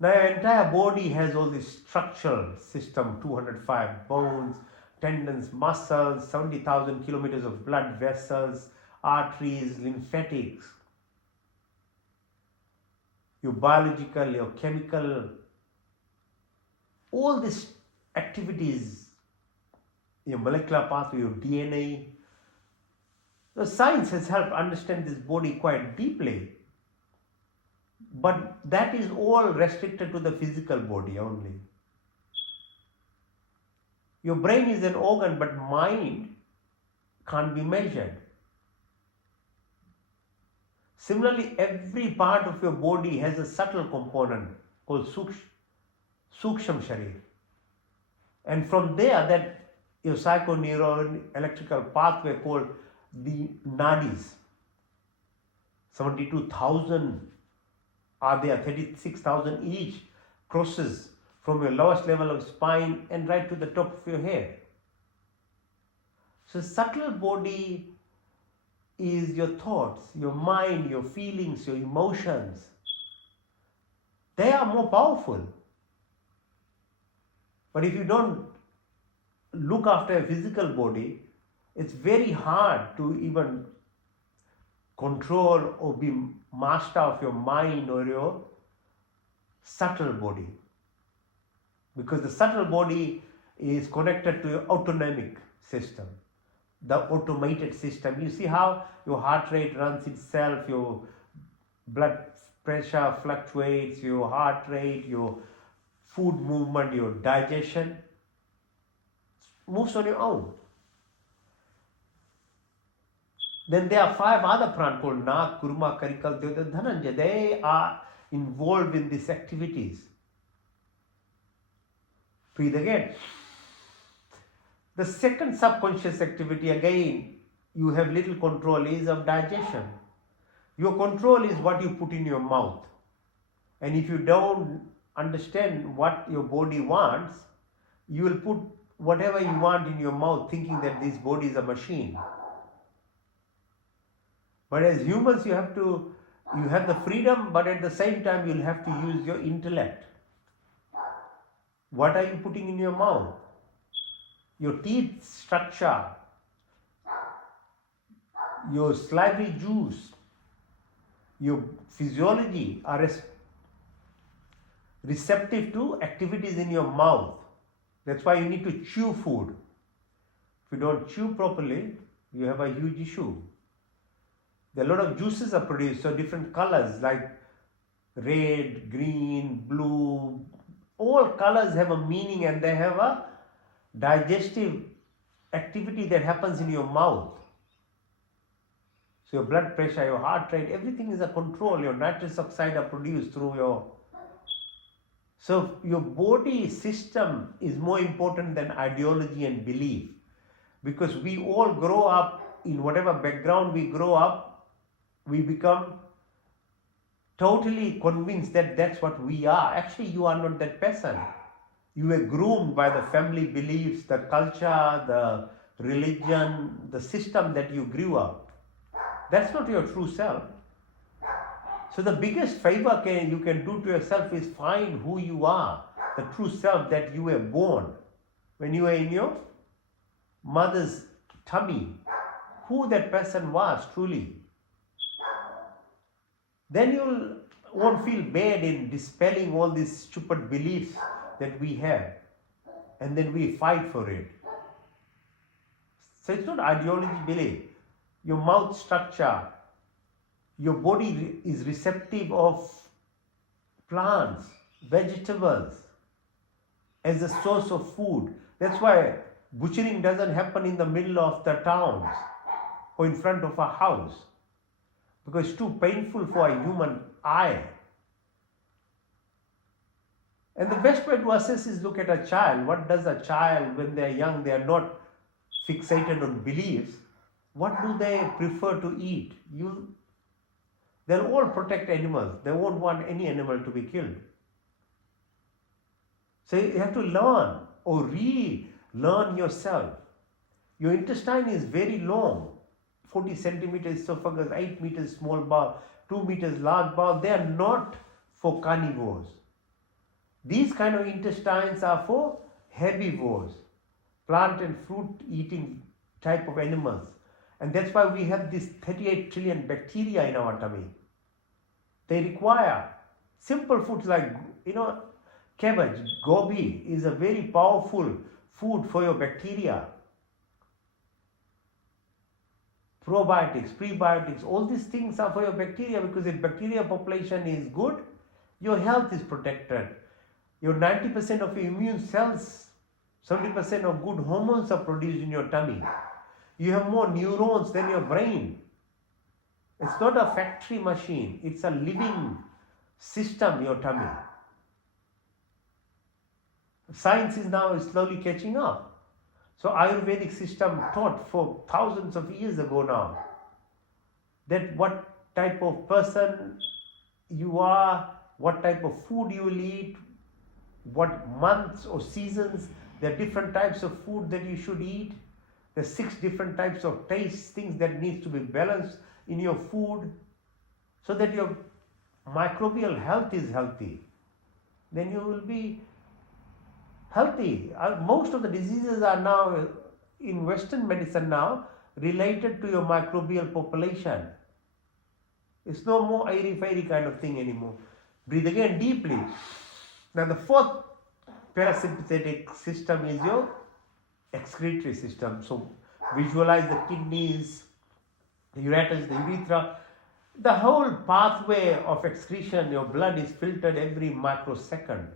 Now your entire body has all this structural system, 205 bones, tendons, muscles, 70,000 kilometers of blood vessels, arteries, lymphatics. Your biological, your chemical, all these activities, your molecular pathway, your DNA. The science has helped understand this body quite deeply. But that is all restricted to the physical body only. Your brain is an organ, but mind can't be measured. Similarly, every part of your body has a subtle component called Suksham Sharir. And from there, that your psychoneural electrical pathway called the nadis, 72,000 are there, 36,000 each, crosses from your lowest level of spine and right to the top of your head. So subtle body is your thoughts, your mind, your feelings, your emotions. They are more powerful. But if you don't look after a physical body, it's very hard to even control or be master of your mind or your subtle body. Because the subtle body is connected to your autonomic system, the automated system. You see how your heart rate runs itself, your blood pressure fluctuates, your heart rate, your food movement, your digestion moves on your own. Then there are 5 other prana called Nag, Kurma, Karikal, Devata, Dhananjaya. They are involved in these activities. Breathe again. The second subconscious activity, again, you have little control, is of digestion. Your control is what you put in your mouth. And if you don't understand what your body wants, you will put whatever you want in your mouth thinking that this body is a machine. But as humans, you have the freedom, but at the same time, you'll have to use your intellect. What are you putting in your mouth? Your teeth structure, your salivary juice, your physiology are receptive to activities in your mouth. That's why you need to chew food. If you don't chew properly, you have a huge issue. A lot of juices are produced, so different colors like red, green, blue, all colors have a meaning and they have a digestive activity that happens in your mouth. So your blood pressure, your heart rate, everything is a control. Your nitrous oxide are produced through your... So your body system is more important than ideology and belief. Because we all grow up, in whatever background we grow up, we become totally convinced that that's what we are. Actually, you are not that person. You were groomed by the family beliefs, the culture, the religion, the system that you grew up. That's not your true self. So the biggest favor you can do to yourself is find who you are, the true self that you were born. When you were in your mother's tummy, who that person was truly. Then you won't feel bad in dispelling all these stupid beliefs that we have. And then we fight for it. So it's not ideology belief. Your mouth structure, your body is receptive of plants, vegetables as a source of food. That's why butchering doesn't happen in the middle of the towns or in front of a house. Because it's too painful for a human eye. And the best way to assess is look at a child. What does a child, when they're young, they are not fixated on beliefs. What do they prefer to eat? They'll all protect animals. They won't want any animal to be killed. So you have to learn or relearn yourself. Your intestine is very long. 40 centimeters esophagus, 8 meters small bowel, 2 meters large bowel. They are not for carnivores. These kind of intestines are for herbivores, plant and fruit eating type of animals. And that's why we have this 38 trillion bacteria in our tummy. They require simple foods like, cabbage, gobi is a very powerful food for your bacteria. probiotics, prebiotics, all these things are for your bacteria, because if bacteria population is good, your health is protected. Your 90% of your immune cells, 70% of good hormones are produced in your tummy. You have more neurons than your brain. It's not a factory machine, it's a living system, your tummy. Science is now slowly catching up. So Ayurvedic system taught for thousands of years ago now that what type of person you are, what type of food you will eat, what months or seasons, there are different types of food that you should eat. There are 6 different types of taste, things that needs to be balanced in your food so that your microbial health is healthy. Then you will be healthy. Most of the diseases are now in Western medicine now related to your microbial population. It's no more airy-fairy kind of thing anymore. Breathe again deeply. Now the 4th parasympathetic system is your excretory system. So visualize the kidneys, the ureters, the urethra. The whole pathway of excretion, your blood is filtered every microsecond.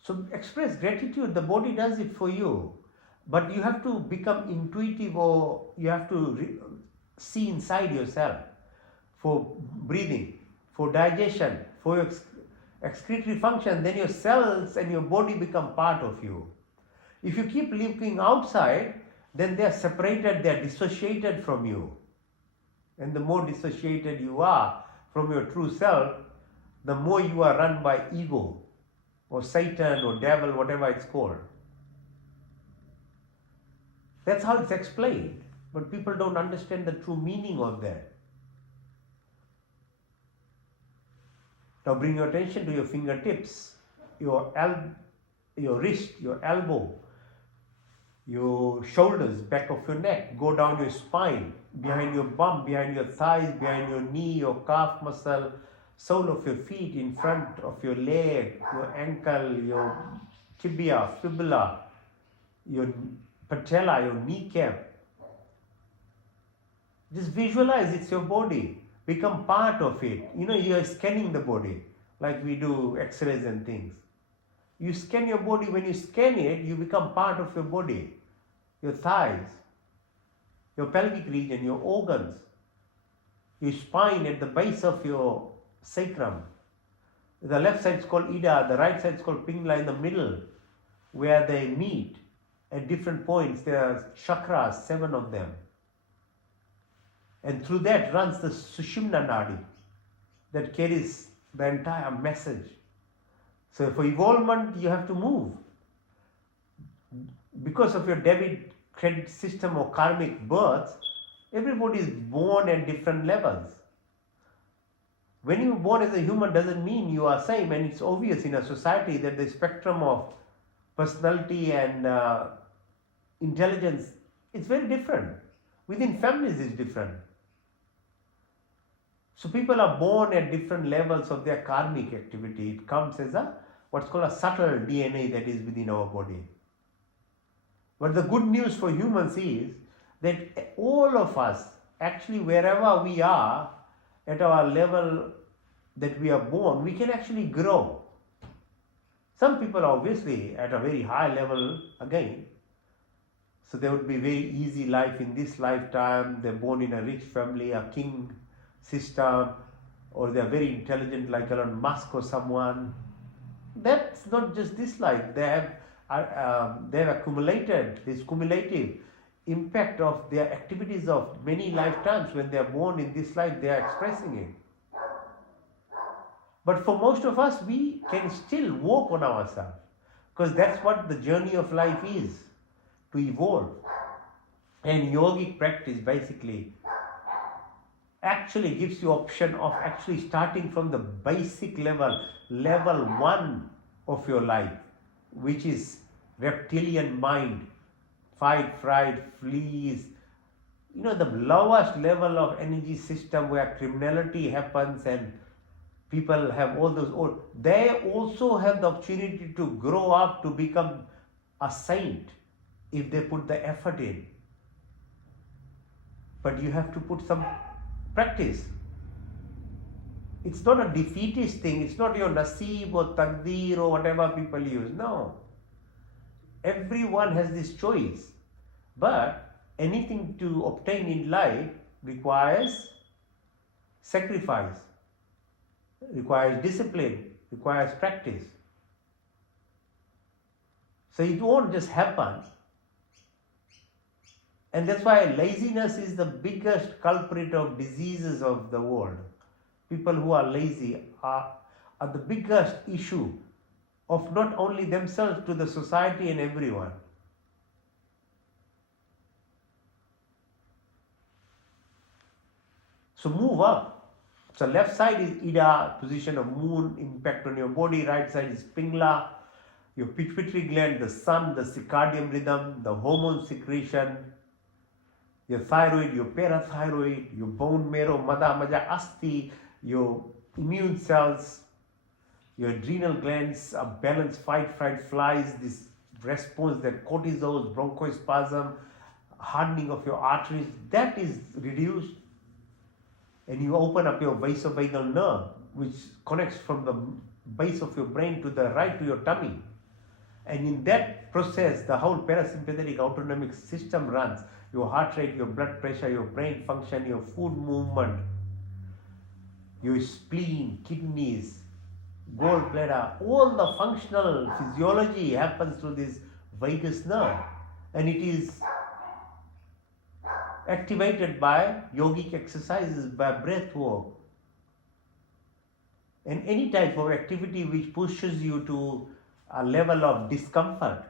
So express gratitude, the body does it for you. But you have to become intuitive, or you have to see inside yourself for breathing, for digestion, for your excretory function. Then your cells and your body become part of you. If you keep looking outside, then they are separated, they are dissociated from you. And the more dissociated you are from your true self, the more you are run by ego, or Satan, or devil, whatever it's called. That's how it's explained. But people don't understand the true meaning of that. Now bring your attention to your fingertips, your wrist, your elbow, your shoulders, back of your neck, go down your spine, behind your bum, behind your thighs, behind your knee, your calf muscle, sole of your feet, in front of your leg, your ankle, your tibia, fibula, your patella, your kneecap. Just visualize it's your body. Become part of it. You know, you are scanning the body like we do x-rays and things. You scan your body. When you scan it, you become part of your body. Your thighs, your pelvic region, your organs, your spine at the base of your sacrum. The left side is called Ida, the right side is called Pingala. In the middle, where they meet at different points, there are chakras, 7 of them. And through that runs the Sushumna Nadi that carries the entire message. So for evolvement, you have to move. Because of your debit credit system or karmic births, everybody is born at different levels. When you are born as a human doesn't mean you are same, and it's obvious in a society that the spectrum of personality and intelligence is very different. Within families it's different. So people are born at different levels of their karmic activity. It comes as what's called a subtle DNA that is within our body. But the good news for humans is that all of us, actually wherever we are, at our level that we are born, we can actually grow. Some people are obviously at a very high level again. So there would be very easy life in this lifetime. They're born in a rich family, a king system, or they're very intelligent like Elon Musk or someone. That's not just this life. They have accumulated this cumulative impact of their activities of many lifetimes. When they are born in this life, they are expressing it. But for most of us, we can still work on ourselves, because that's what the journey of life is, to evolve. And yogic practice basically actually gives you option of actually starting from the basic level 1 of your life, which is reptilian mind, fight, fright, fleas. You know, the lowest level of energy system where criminality happens and people have all those. They also have the opportunity to grow up to become a saint if they put the effort in. but you have to put some practice. It's not a defeatist thing. It's not your naseeb or taqdeer or whatever people use. No. Everyone has this choice. But anything to obtain in life requires sacrifice, requires discipline, requires practice. So it won't just happen. And that's why laziness is the biggest culprit of diseases of the world. People who are lazy are the biggest issue of not only themselves to the society and everyone. So move up. So left side is Ida, position of moon, impact on your body. Right side is Pingla, your pituitary gland, the sun, the circadian rhythm, the hormone secretion, your thyroid, your parathyroid, your bone marrow, mada, maja, asti, your immune cells, your adrenal glands, a balanced fight, flies, this response, that cortisol, bronchospasm, hardening of your arteries, that is reduced. And you open up your vasovagal nerve, which connects from the base of your brain to the right to your tummy. And in that process, the whole parasympathetic autonomic system runs. Your heart rate, your blood pressure, your brain function, your food movement, your spleen, kidneys, gallbladder, all the functional physiology happens through this vagus nerve. And it is activated by yogic exercises, by breath work. And any type of activity which pushes you to a level of discomfort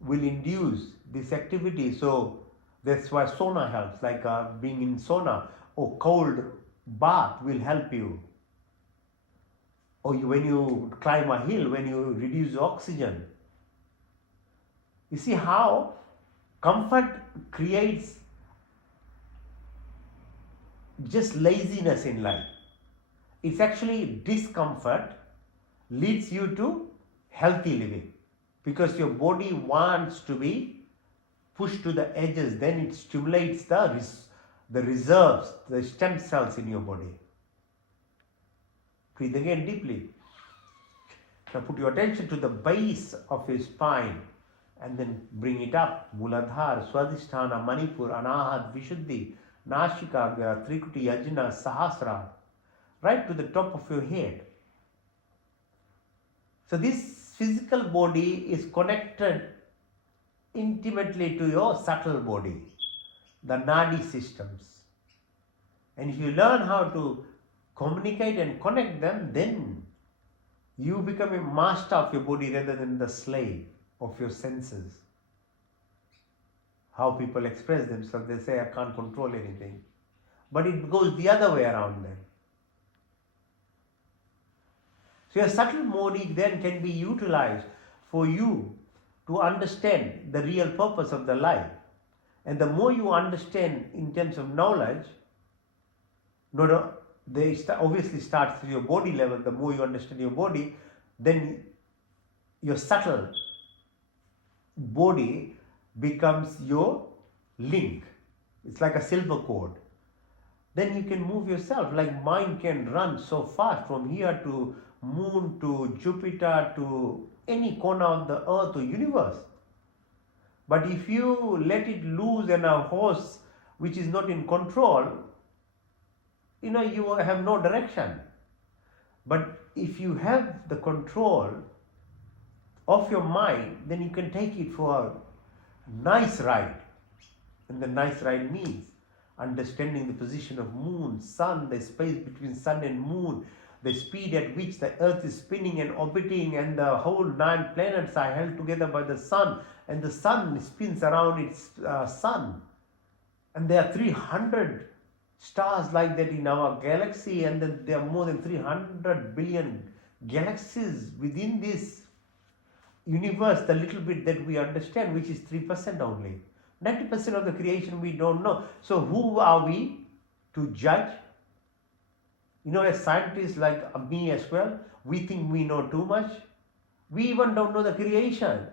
will induce this activity. So that's why sauna helps, like being in sauna, or cold bath will help you. Or when you climb a hill, when you reduce oxygen. You see how comfort creates just laziness in life. It's actually discomfort leads you to healthy living, because your body wants to be pushed to the edges. Then it stimulates the reserves, the stem cells in your body. Breathe again deeply. Now put your attention to the base of your spine and then bring it up. Muladhara, Swadhisthana, Manipur, Anahat, Vishuddhi, Nashika, Trikuti, Yajna, Sahasra, right to the top of your head. So this physical body is connected intimately to your subtle body, the nadi systems. And if you learn how to communicate and connect them, then you become a master of your body rather than the slave of your senses. How people express themselves, they say, I can't control anything. But it goes the other way around then. So your subtle body then can be utilized for you to understand the real purpose of the life. And the more you understand in terms of knowledge, obviously starts with your body level. The more you understand your body, then your subtle body becomes your link. It's like a silver cord. Then you can move yourself. Like mind can run so fast from here to moon to Jupiter to any corner of the earth or universe. But if you let it loose in a horse which is not in control, you have no direction. But if you have the control of your mind, then you can take it for a nice ride. And the nice ride means understanding the position of moon, sun, the space between sun and moon, the speed at which the earth is spinning and orbiting, and the whole 9 planets are held together by the sun, and the sun spins around its sun. And there are 300 stars like that in our galaxy, and then there are more than 300 billion galaxies within this universe, the little bit that we understand, which is 3% only. 90% of the creation we don't know. So who are we to judge? As scientists like me as well, we think we know too much. We even don't know the creation.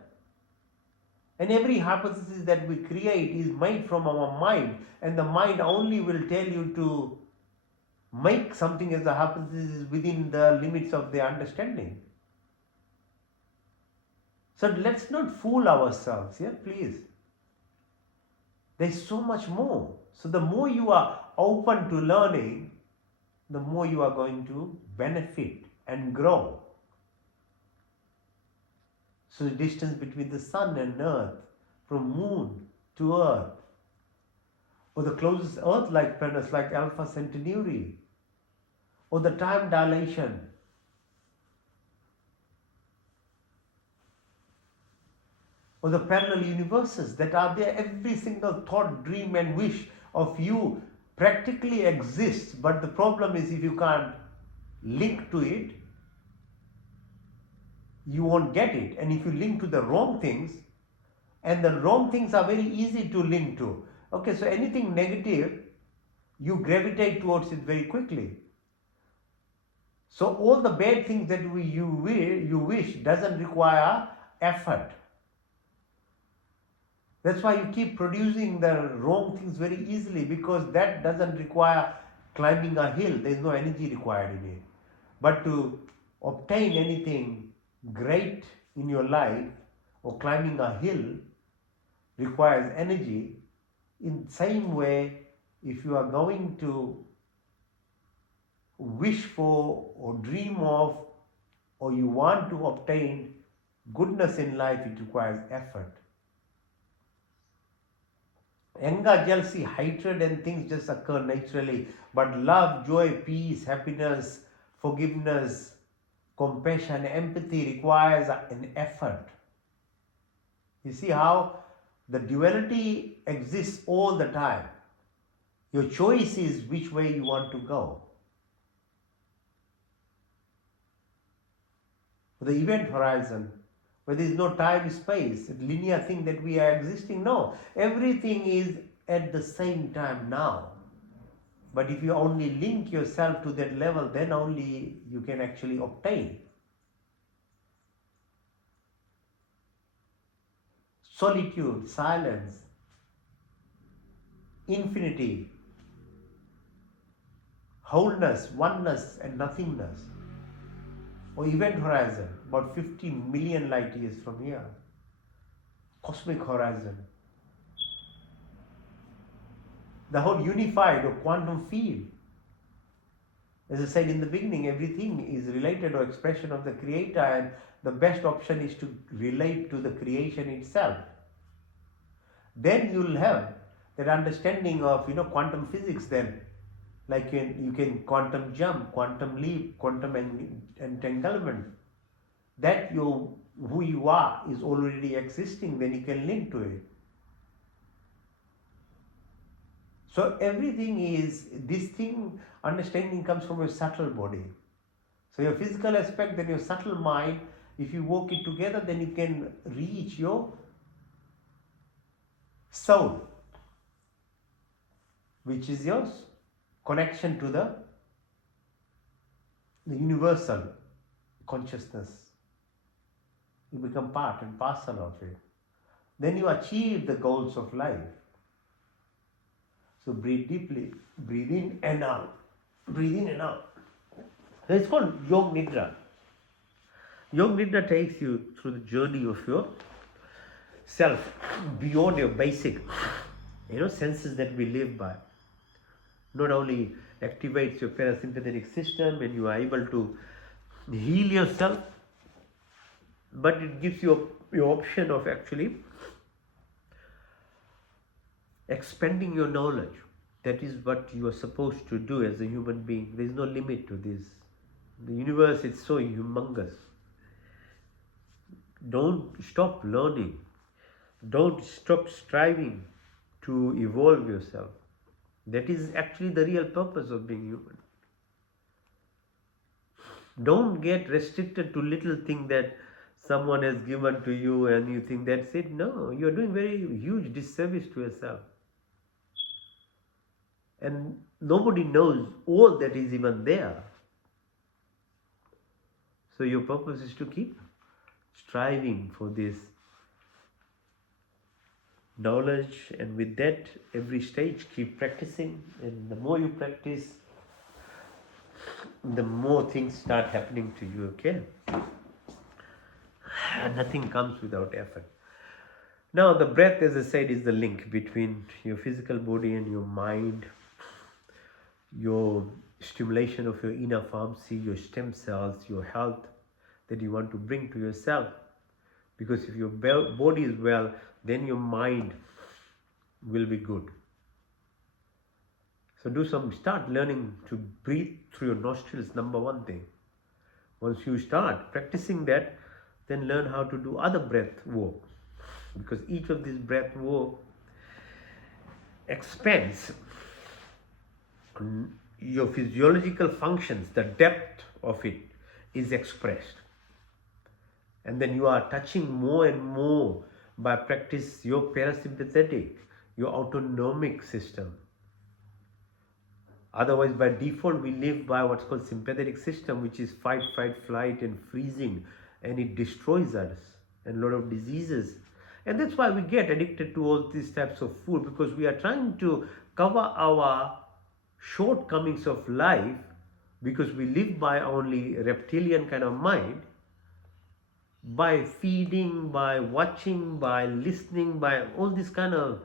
And every hypothesis that we create is made from our mind, and the mind only will tell you to make something as a hypothesis within the limits of their understanding. So let's not fool ourselves, yeah, please. There's so much more. So the more you are open to learning, the more you are going to benefit and grow. So the distance between the sun and earth, from moon to earth, or the closest earth-like planets like Alpha Centauri, or the time dilation, or the parallel universes that are there. Every single thought, dream and wish of you practically exists, but the problem is if you can't link to it, you won't get it. And if you link to the wrong things, and the wrong things are very easy to link to. Okay, so anything negative, you gravitate towards it very quickly. So all the bad things that you wish doesn't require effort. That's why you keep producing the wrong things very easily, because that doesn't require climbing a hill. There's no energy required in it. But to obtain anything great in your life, or climbing a hill, requires energy. In the same way, if you are going to wish for or dream of, or you want to obtain goodness in life, it requires effort. Anger, jealousy, hatred and things just occur naturally, but love, joy, peace, happiness, forgiveness, compassion, empathy requires an effort. You see how the duality exists all the time. Your choice is which way you want to go. The event horizon, where there is no time, space, linear thing that we are existing. No, everything is at the same time now. But if you only link yourself to that level, then only you can actually obtain. Solitude, silence, infinity, wholeness, oneness and nothingness. Or event horizon, about 50 million light years from here. Cosmic horizon. The whole unified or quantum field. As I said in the beginning, everything is related or expression of the Creator, and the best option is to relate to the creation itself. Then you'll have that understanding of quantum physics. Then, like you can quantum jump, quantum leap, quantum entanglement. That who you are is already existing. Then you can link to it. So everything is, this thing, understanding comes from your subtle body. So your physical aspect, then your subtle mind, if you work it together, then you can reach your soul, which is your connection to the universal consciousness. You become part and parcel of it. Then you achieve the goals of life. So breathe deeply, breathe in and out, breathe in and out. It's called Yog Nidra. Yog Nidra takes you through the journey of your self, beyond your basic, senses that we live by. Not only activates your parasympathetic system and you are able to heal yourself, but it gives you your option of actually expanding your knowledge. That is what you are supposed to do as a human being. There is no limit to this. The universe is so humongous. Don't stop learning. Don't stop striving to evolve yourself. That is actually the real purpose of being human. Don't get restricted to little thing that someone has given to you and you think that's it. No, you're doing very huge disservice to yourself. And nobody knows all that is even there. So your purpose is to keep striving for this knowledge, and with that, every stage keep practicing, and the more you practice, the more things start happening to you. Okay, nothing comes without effort. Now, the breath, as I said, is the link between your physical body and your mind, your stimulation of your inner pharmacy, your stem cells, your health that you want to bring to yourself. Because if your body is well, then your mind will be good. So start learning to breathe through your nostrils, number one thing. Once you start practicing that, then learn how to do other breath work. Because each of these breath work expands your physiological functions, the depth of it is expressed. And then you are touching more and more by practice your parasympathetic, your autonomic system. Otherwise, by default, we live by what's called sympathetic system, which is fight, flight, and freezing, and it destroys us and a lot of diseases. And that's why we get addicted to all these types of food, because we are trying to cover our shortcomings of life, because we live by only reptilian kind of mind, by feeding, by watching, by listening, by all this kind of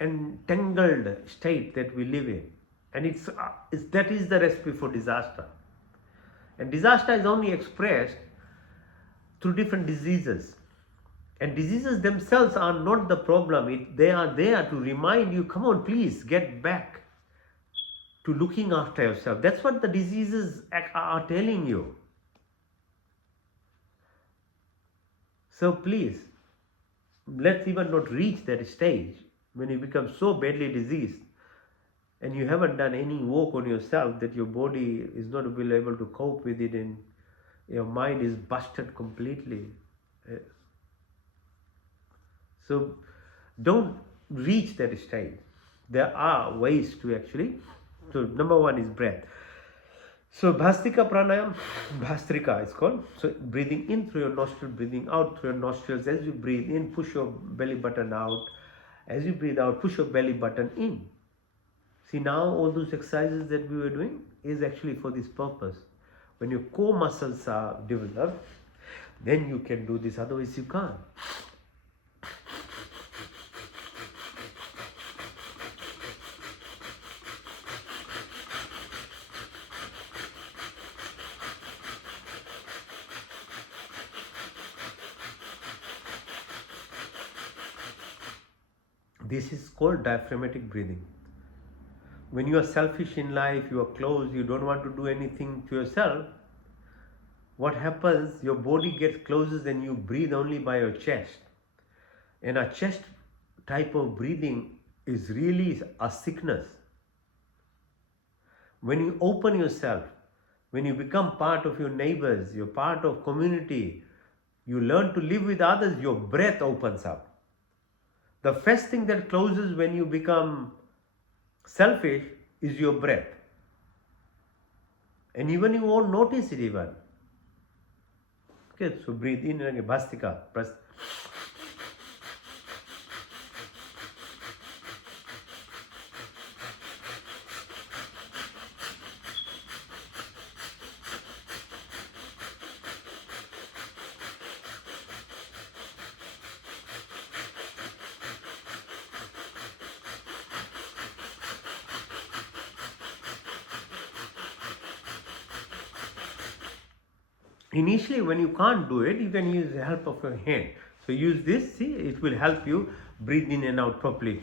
entangled state that we live in. And that is the recipe for disaster. And disaster is only expressed through different diseases. And diseases themselves are not the problem. They are there to remind you, come on, please get back to looking after yourself. That's what the diseases are telling you. So please, let's even not reach that stage when you become so badly diseased and you haven't done any work on yourself, that your body is not able to cope with it and your mind is busted completely. So don't reach that stage. There are ways to actually. So number one is breath. So Bhastrika Pranayam, Bhastrika is called. So breathing in through your nostril, breathing out through your nostrils. As you breathe in, push your belly button out. As you breathe out, push your belly button in. See, now all those exercises that we were doing is actually for this purpose. When your core muscles are developed, then you can do this, otherwise you can't. This is called diaphragmatic breathing. When you are selfish in life, you are closed, you don't want to do anything to yourself, what happens, your body gets closes and you breathe only by your chest. And a chest type of breathing is really a sickness. When you open yourself, when you become part of your neighbors, you're part of community, you learn to live with others, your breath opens up. The first thing that closes when you become selfish is your breath. And even you won't notice it even. Okay, so breathe in again, Bhastrika. Initially, when you can't do it, you can use the help of your hand. So use this, see, it will help you breathe in and out properly.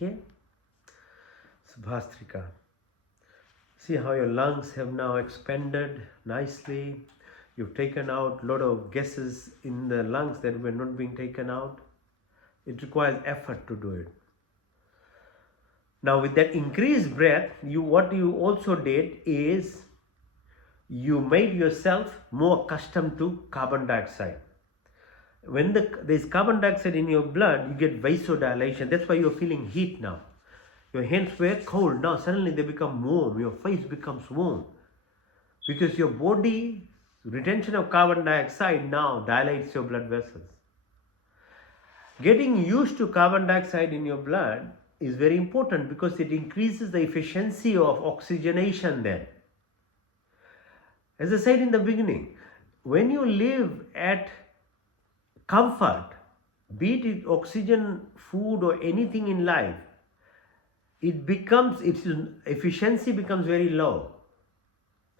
Okay? So Bhastrika. See how your lungs have now expanded nicely. You've taken out a lot of gases in the lungs that were not being taken out. It requires effort to do it. Now with that increased breath, what you also did is you made yourself more accustomed to carbon dioxide. When there's carbon dioxide in your blood, you get vasodilation. That's why you're feeling heat now. Your hands were cold, now suddenly they become warm. Your face becomes warm. Because your body, retention of carbon dioxide now dilates your blood vessels. Getting used to carbon dioxide in your blood is very important because it increases the efficiency of oxygenation then. As I said in the beginning, when you live at comfort, be it oxygen, food or anything in life, its efficiency becomes very low.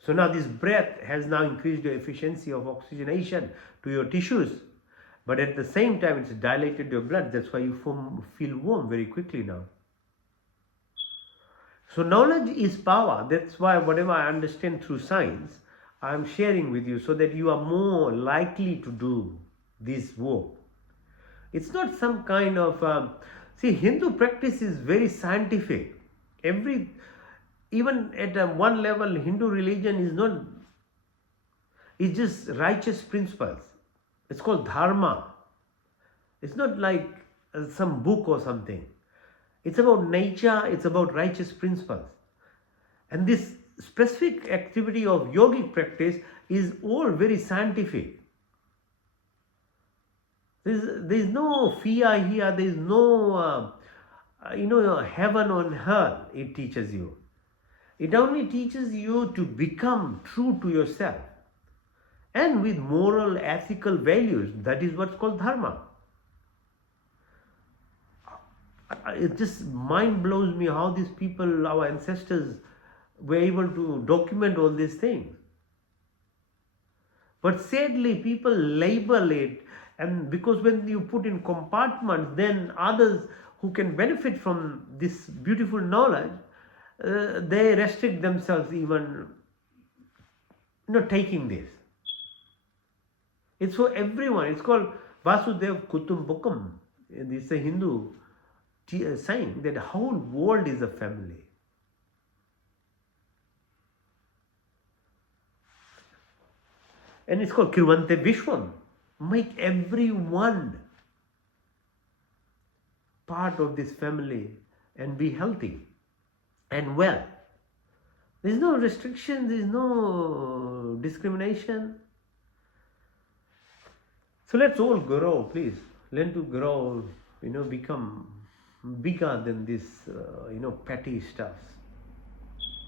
So now this breath has now increased the efficiency of oxygenation to your tissues, but at the same time it's dilated your blood. That's why you feel warm very quickly now. So knowledge is power. That's why whatever I understand through science, I am sharing with you so that you are more likely to do this work. It's not some kind of see, Hindu practice is very scientific. Even at one level, Hindu religion is not. It's just righteous principles. It's called dharma. It's not like some book or something. It's about nature. It's about righteous principles. And this specific activity of yogic practice is all very scientific. There's no fear here. There's no, heaven on earth. It teaches you. It only teaches you to become true to yourself and with moral, ethical values. That is what's called dharma. It just mind blows me how these people, our ancestors, were able to document all these things. But sadly, people label it, and because when you put in compartments, then others who can benefit from this beautiful knowledge, they restrict themselves even taking this. It's for everyone. It's called Vasudev Kutumbakam. This is a Hindu saying that the whole world is a family. And it's called Kirvante Vishwam. Make everyone part of this family and be healthy and well. There is no restriction, there is no discrimination. So let's all grow, please. Learn to grow, become bigger than this, petty stuffs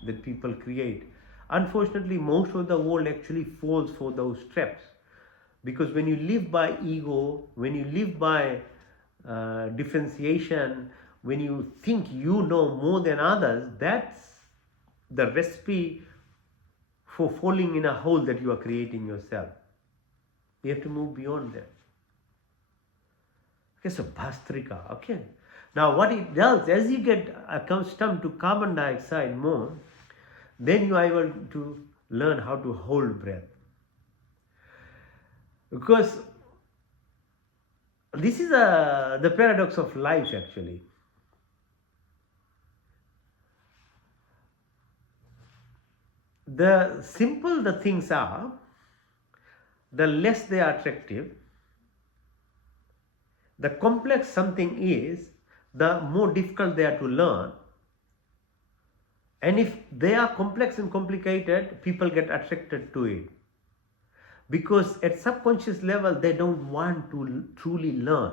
that people create. Unfortunately, most of the world actually falls for those traps. Because when you live by ego, when you live by differentiation, when you think you know more than others, that's the recipe for falling in a hole that you are creating yourself. You have to move beyond that. Okay, so Bhastrika, okay. Now what it does, as you get accustomed to carbon dioxide more, then you are able to learn how to hold breath. Because this is the paradox of life actually. The simple the things are, the less they are attractive. The complex something is, the more difficult they are to learn. And if they are complex and complicated, people get attracted to it. Because at subconscious level, they don't want to truly learn,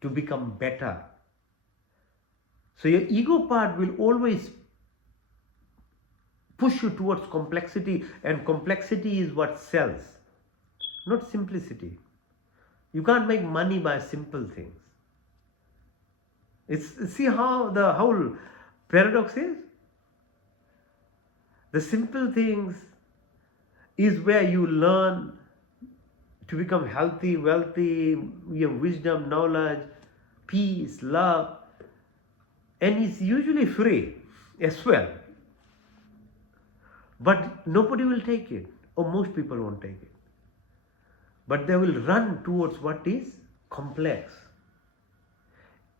to become better. So your ego part will always push you towards complexity, and complexity is what sells, not simplicity. You can't make money by simple things. See how the whole paradox is? The simple things is where you learn to become healthy, wealthy, you have wisdom, knowledge, peace, love. and it's usually free as well, but nobody will take it, or most people won't take it, but they will run towards what is complex.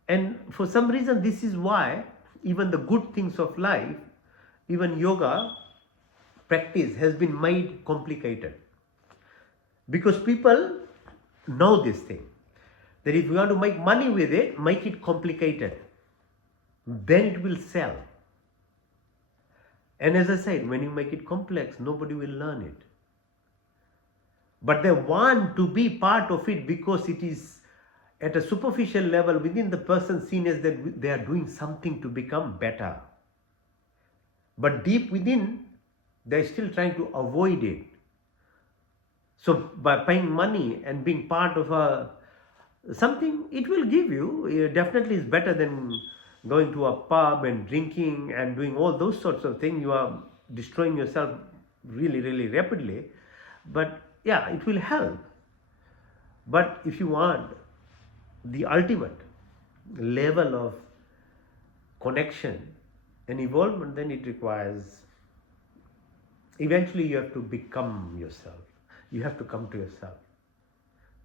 And for some reason, this is why even the good things of life, even yoga practice, has been made complicated, because people know this thing, that if you want to make money with it, make it complicated, then it will sell. And as I said, when you make it complex, nobody will learn it, but they want to be part of it because it is at a superficial level within the person seen as that they are doing something to become better, but deep within they are still trying to avoid it. So by paying money and being part of a something, it will give you, definitely is better than going to a pub and drinking and doing all those sorts of things. You are destroying yourself really, really rapidly, but yeah, it will help. But if you want the ultimate level of connection and involvement, then it requires, eventually you have to become yourself. You have to come to yourself.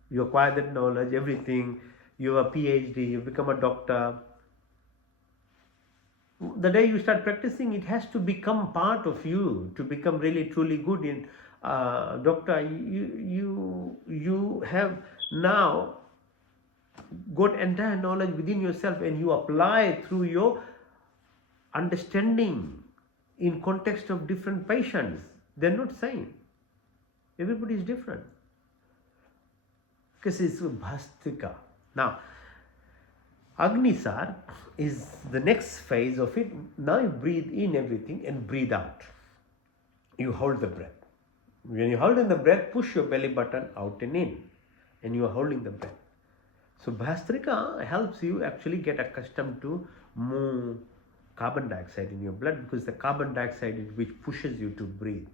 You acquire that knowledge, everything. You have a PhD, you become a doctor. The day you start practicing, it has to become part of you to become really truly good in doctor. You have now got entire knowledge within yourself, and you apply through your understanding in context of different patients. They're not same. Everybody is different. Because it's Bhastrika. Now, Agnisar is the next phase of it. Now you breathe in everything and breathe out. You hold the breath. When you hold in the breath, push your belly button out and in, and you are holding the breath. So Bhastrika helps you actually get accustomed to more carbon dioxide in your blood, because the carbon dioxide is which pushes you to breathe.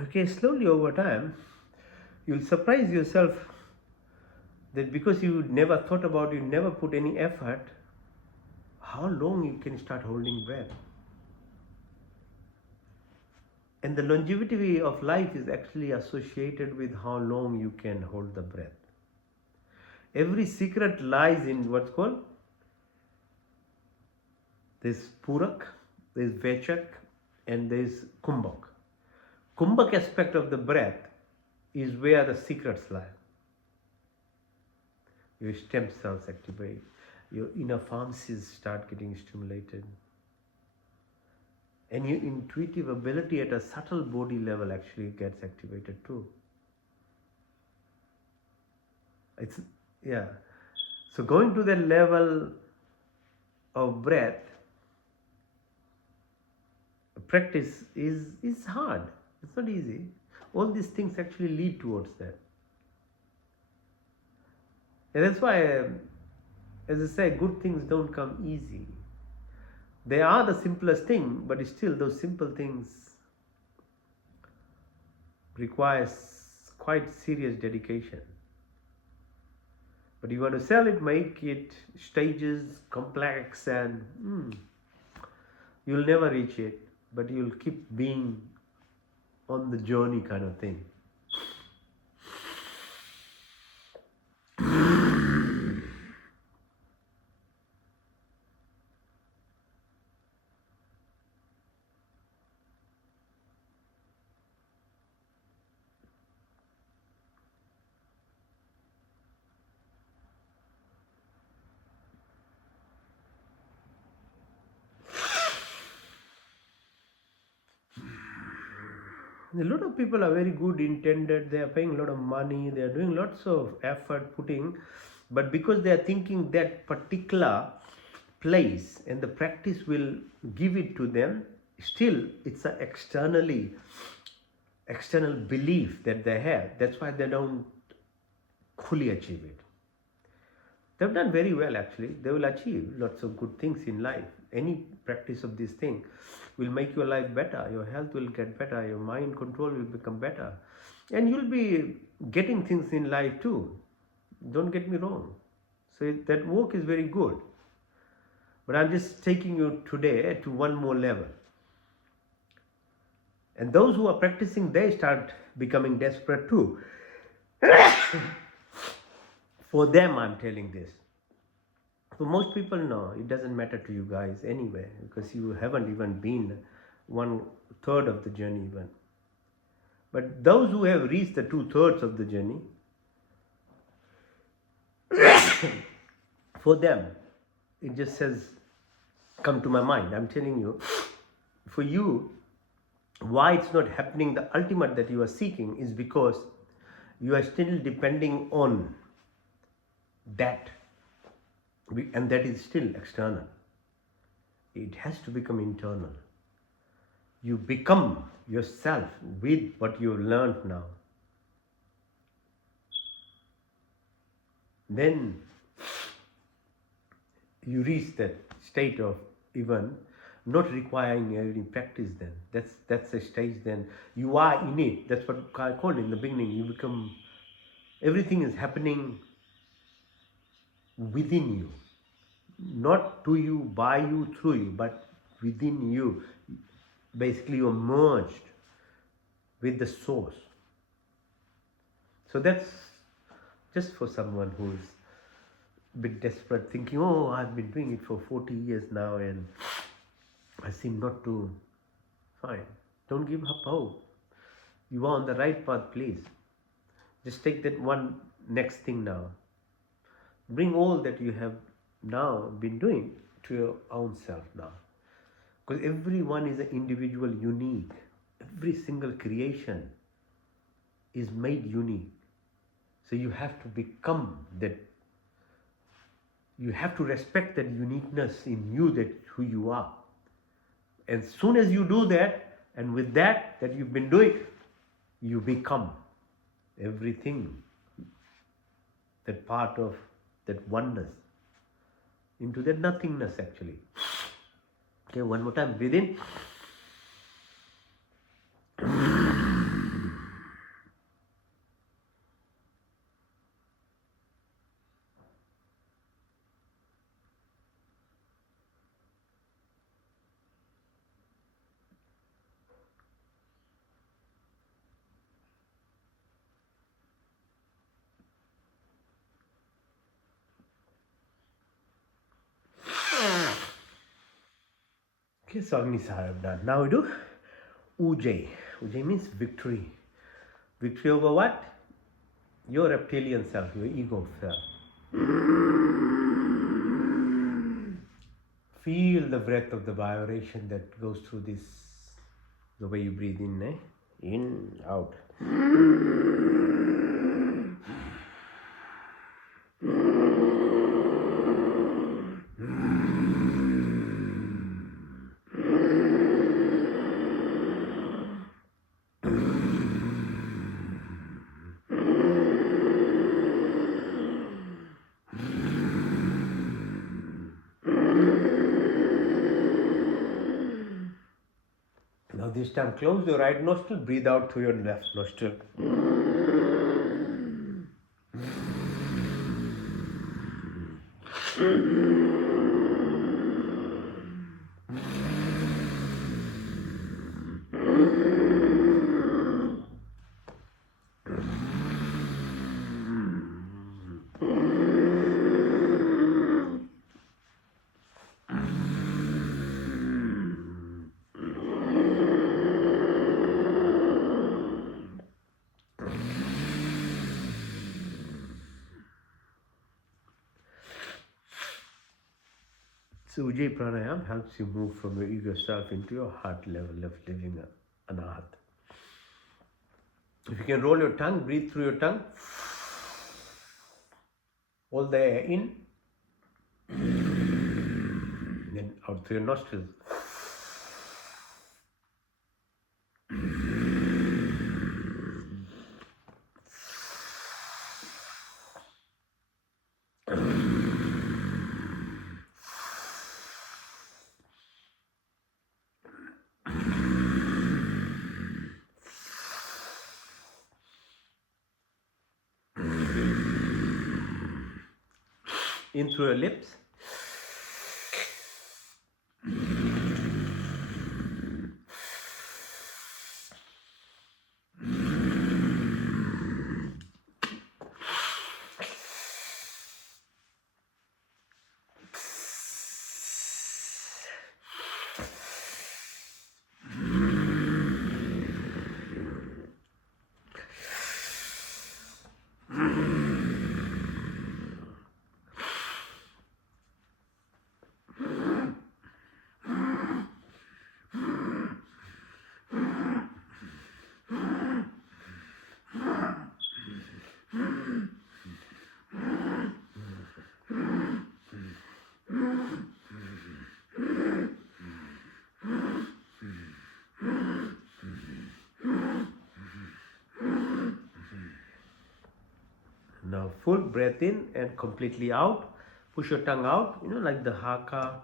Okay, slowly over time, you'll surprise yourself that because you never thought about it, you never put any effort, how long you can start holding breath. And the longevity of life is actually associated with how long you can hold the breath. Every secret lies in what's called, there's Purak, there's Vechak, and there's Kumbhak. Kumbhak aspect of the breath is where the secrets lie. Your stem cells activate, your inner pharmacies start getting stimulated, and your intuitive ability at a subtle body level actually gets activated too. So going to that level of breath practice is hard. It's not easy. All these things actually lead towards that. And that's why, as I say, good things don't come easy. They are the simplest thing, but still those simple things requires quite serious dedication. But you want to sell it, make it stages, complex, and you'll never reach it, but you'll keep being on the journey kind of thing. A lot of people are very good intended, they are paying a lot of money, they are doing lots of effort putting, but because they are thinking that particular place and the practice will give it to them, still it's an external belief that they have. That's why they don't fully achieve it. They've done very well actually. They will achieve lots of good things in life. Any practice of this thing will make your life better. Your health will get better. Your mind control will become better. And you'll be getting things in life too. Don't get me wrong. So that work is very good. But I'm just taking you today to one more level. And those who are practicing, they start becoming desperate too. For them, I'm telling this. So most people know it doesn't matter to you guys anyway, because you haven't even been 1/3 of the journey even. But those who have reached the 2/3 of the journey, for them, it just says, come to my mind. I'm telling you, for you, why it's not happening, the ultimate that you are seeking is because you are still depending on that, and that is still external. It has to become internal. You become yourself with what you learned now. Then you reach that state of even not requiring any practice. Then that's a stage. Then you are in it. That's what I called in the beginning. You become, everything is happening within you, not to you, by you, through you, but within you. Basically, you're merged with the source. So that's just for someone who's a bit desperate, thinking, oh, I've been doing it for 40 years now and I seem not to find. Don't give up hope. You are on the right path, please. Just take that one next thing now. Bring all that you have now been doing to your own self now. Because everyone is an individual, unique. Every single creation is made unique. So you have to become that. You have to respect that uniqueness in you, that who you are. And as soon as you do that, and with that you've been doing, you become everything, that part of that oneness, into that nothingness actually. Okay, one more time, breathe in. Okay, so Agni Sahara done. Now we do Ujjayi. Ujjayi means victory. Victory over what? Your reptilian self, your ego self. Feel the breath of the vibration that goes through this, the way you breathe in, in, out. Now this time close your right nostril, breathe out through your left nostril. So Ujjayi Pranayam helps you move from your ego self into your heart level of living anahat. If you can roll your tongue, breathe through your tongue. Hold the air in. in out through your nostrils. In through your lips. Now full breath in and completely out. Push your tongue out, like the haka,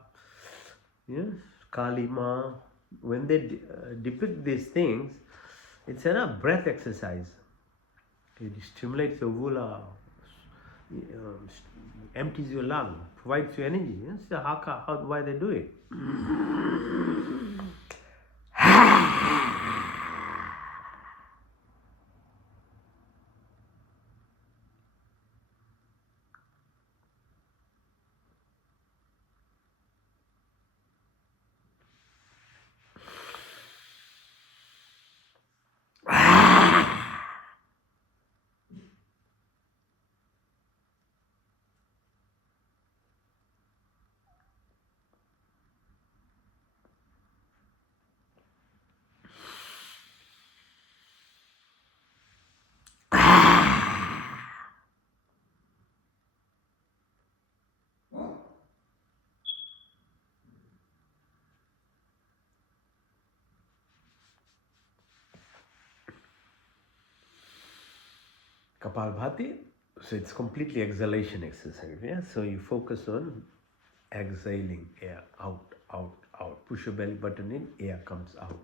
kalima. When they depict these things, it's a breath exercise. It stimulates your vula, empties your lung, provides you energy. It's the haka, why they do it. Kapalbhati, so it's completely exhalation exercise. Yeah, so you focus on exhaling air out, out, out. Push your belly button in, air comes out.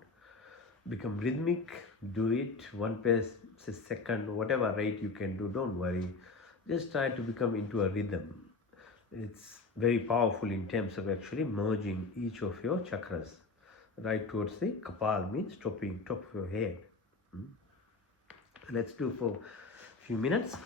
Become rhythmic. Do it one pace, say second, whatever rate you can do. Don't worry. Just try to become into a rhythm. It's very powerful in terms of actually merging each of your chakras right towards the kapal, means top of your head. Let's do for a few minutes.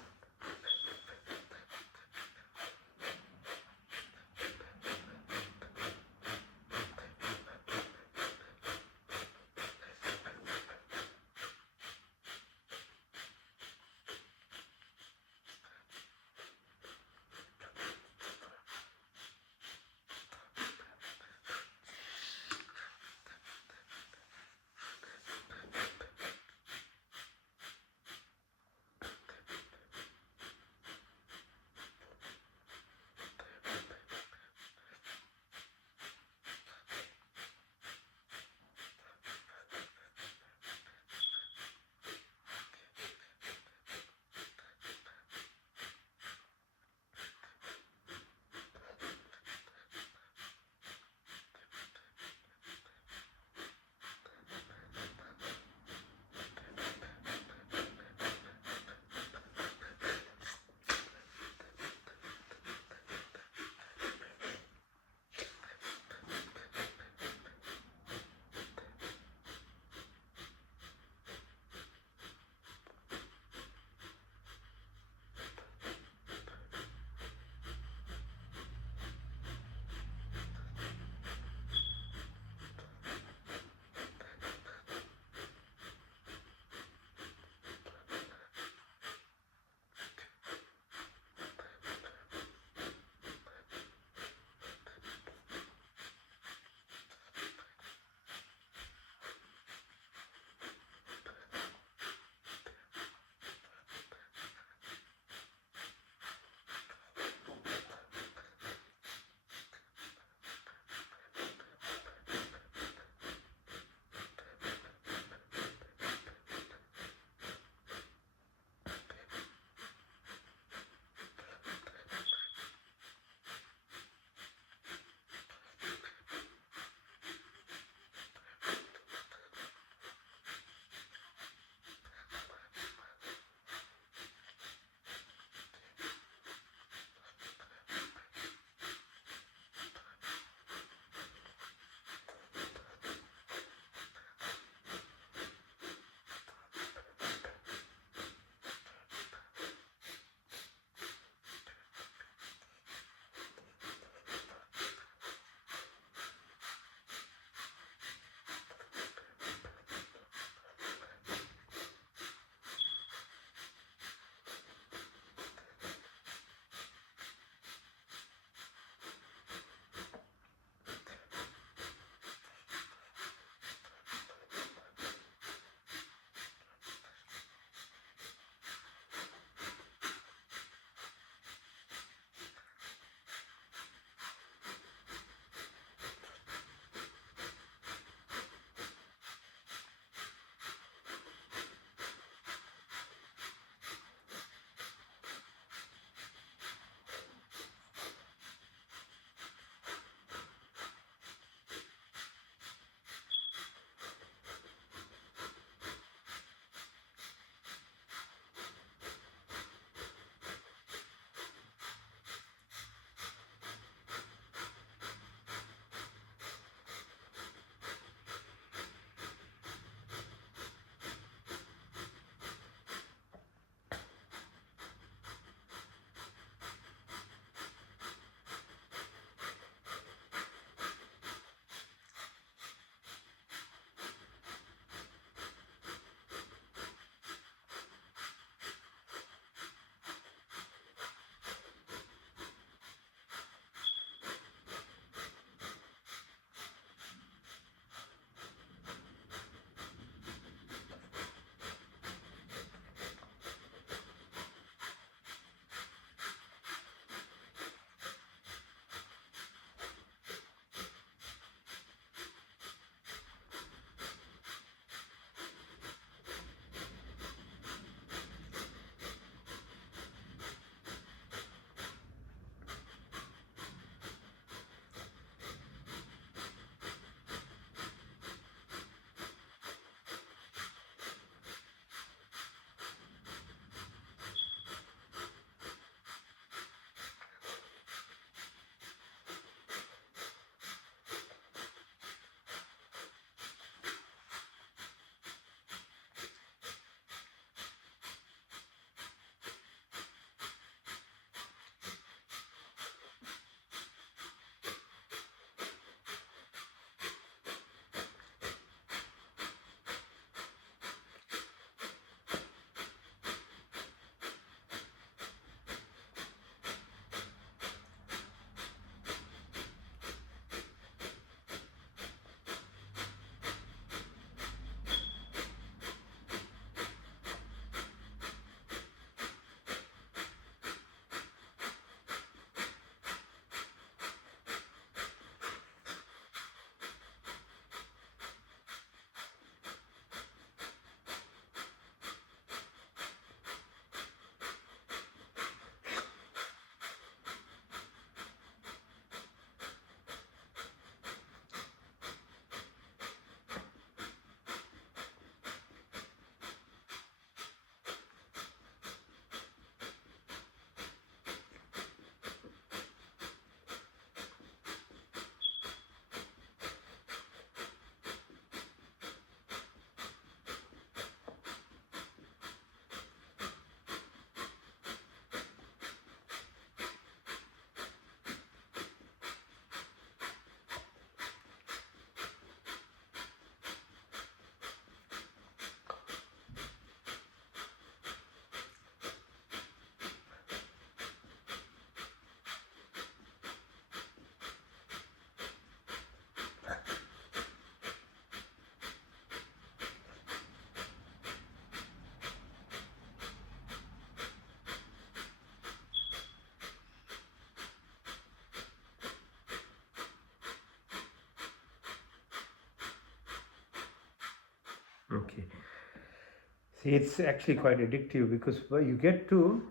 See, it's actually quite addictive because you get to,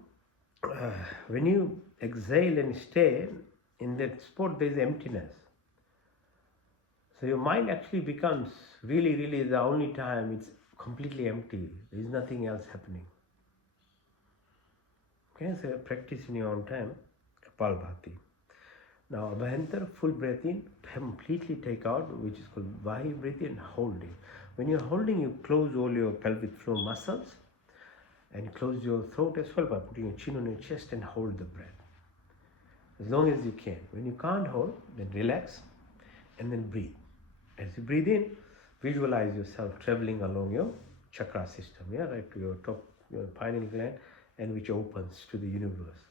when you exhale and stay in that spot, there is emptiness. So your mind actually becomes really, really the only time it's completely empty. There is nothing else happening. Okay, so practice in your own time, Kapalbhati. Now, Abhyantar, full breath in, completely take out, which is called Vahi breath in, holding. When you're holding, you close all your pelvic floor muscles and close your throat as well by putting your chin on your chest and hold the breath as long as you can. When you can't hold, then relax and then breathe. As you breathe in, visualize yourself traveling along your chakra system, yeah, right to your top, your pineal gland, and which opens to the universe.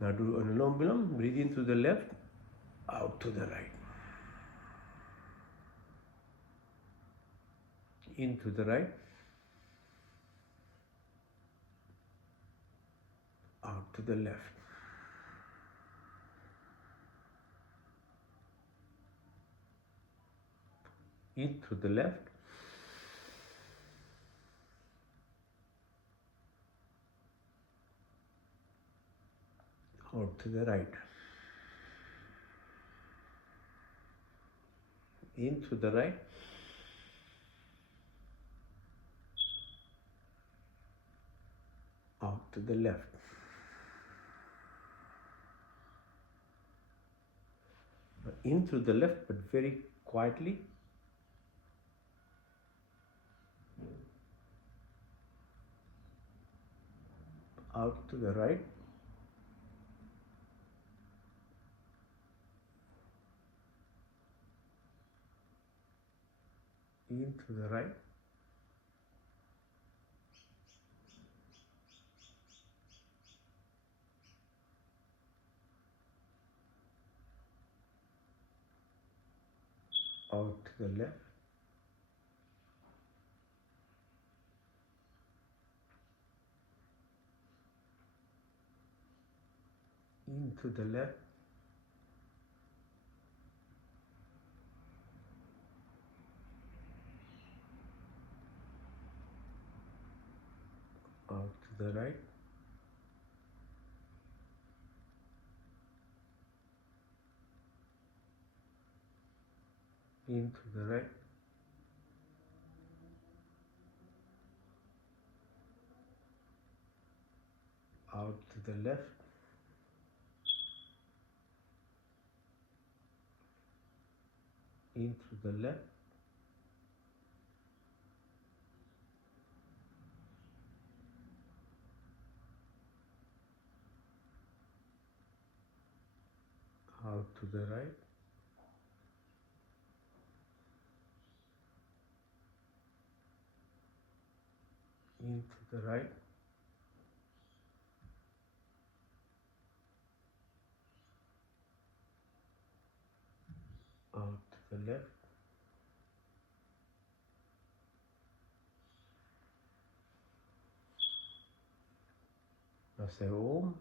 Now do Anulom Vilom, breathe in to the left, out to the right. In to the right, out to the left. In to the left, out to the right. In to the right, out to the left. In through the left, but very quietly. Out to the right. In to the right. Out to the left. In to the left. Out to the right. In to the right. Out to the left. In to the left. Out to the right. In to the right. your left. Now say Om.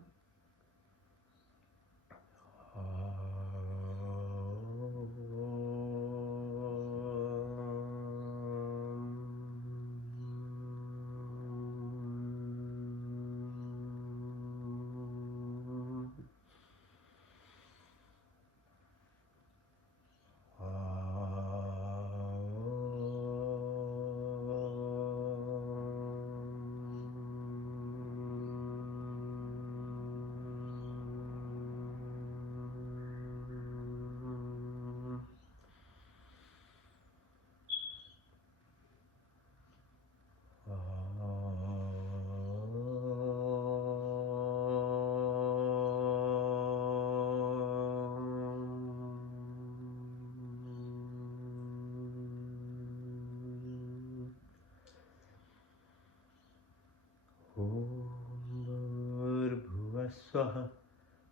Svah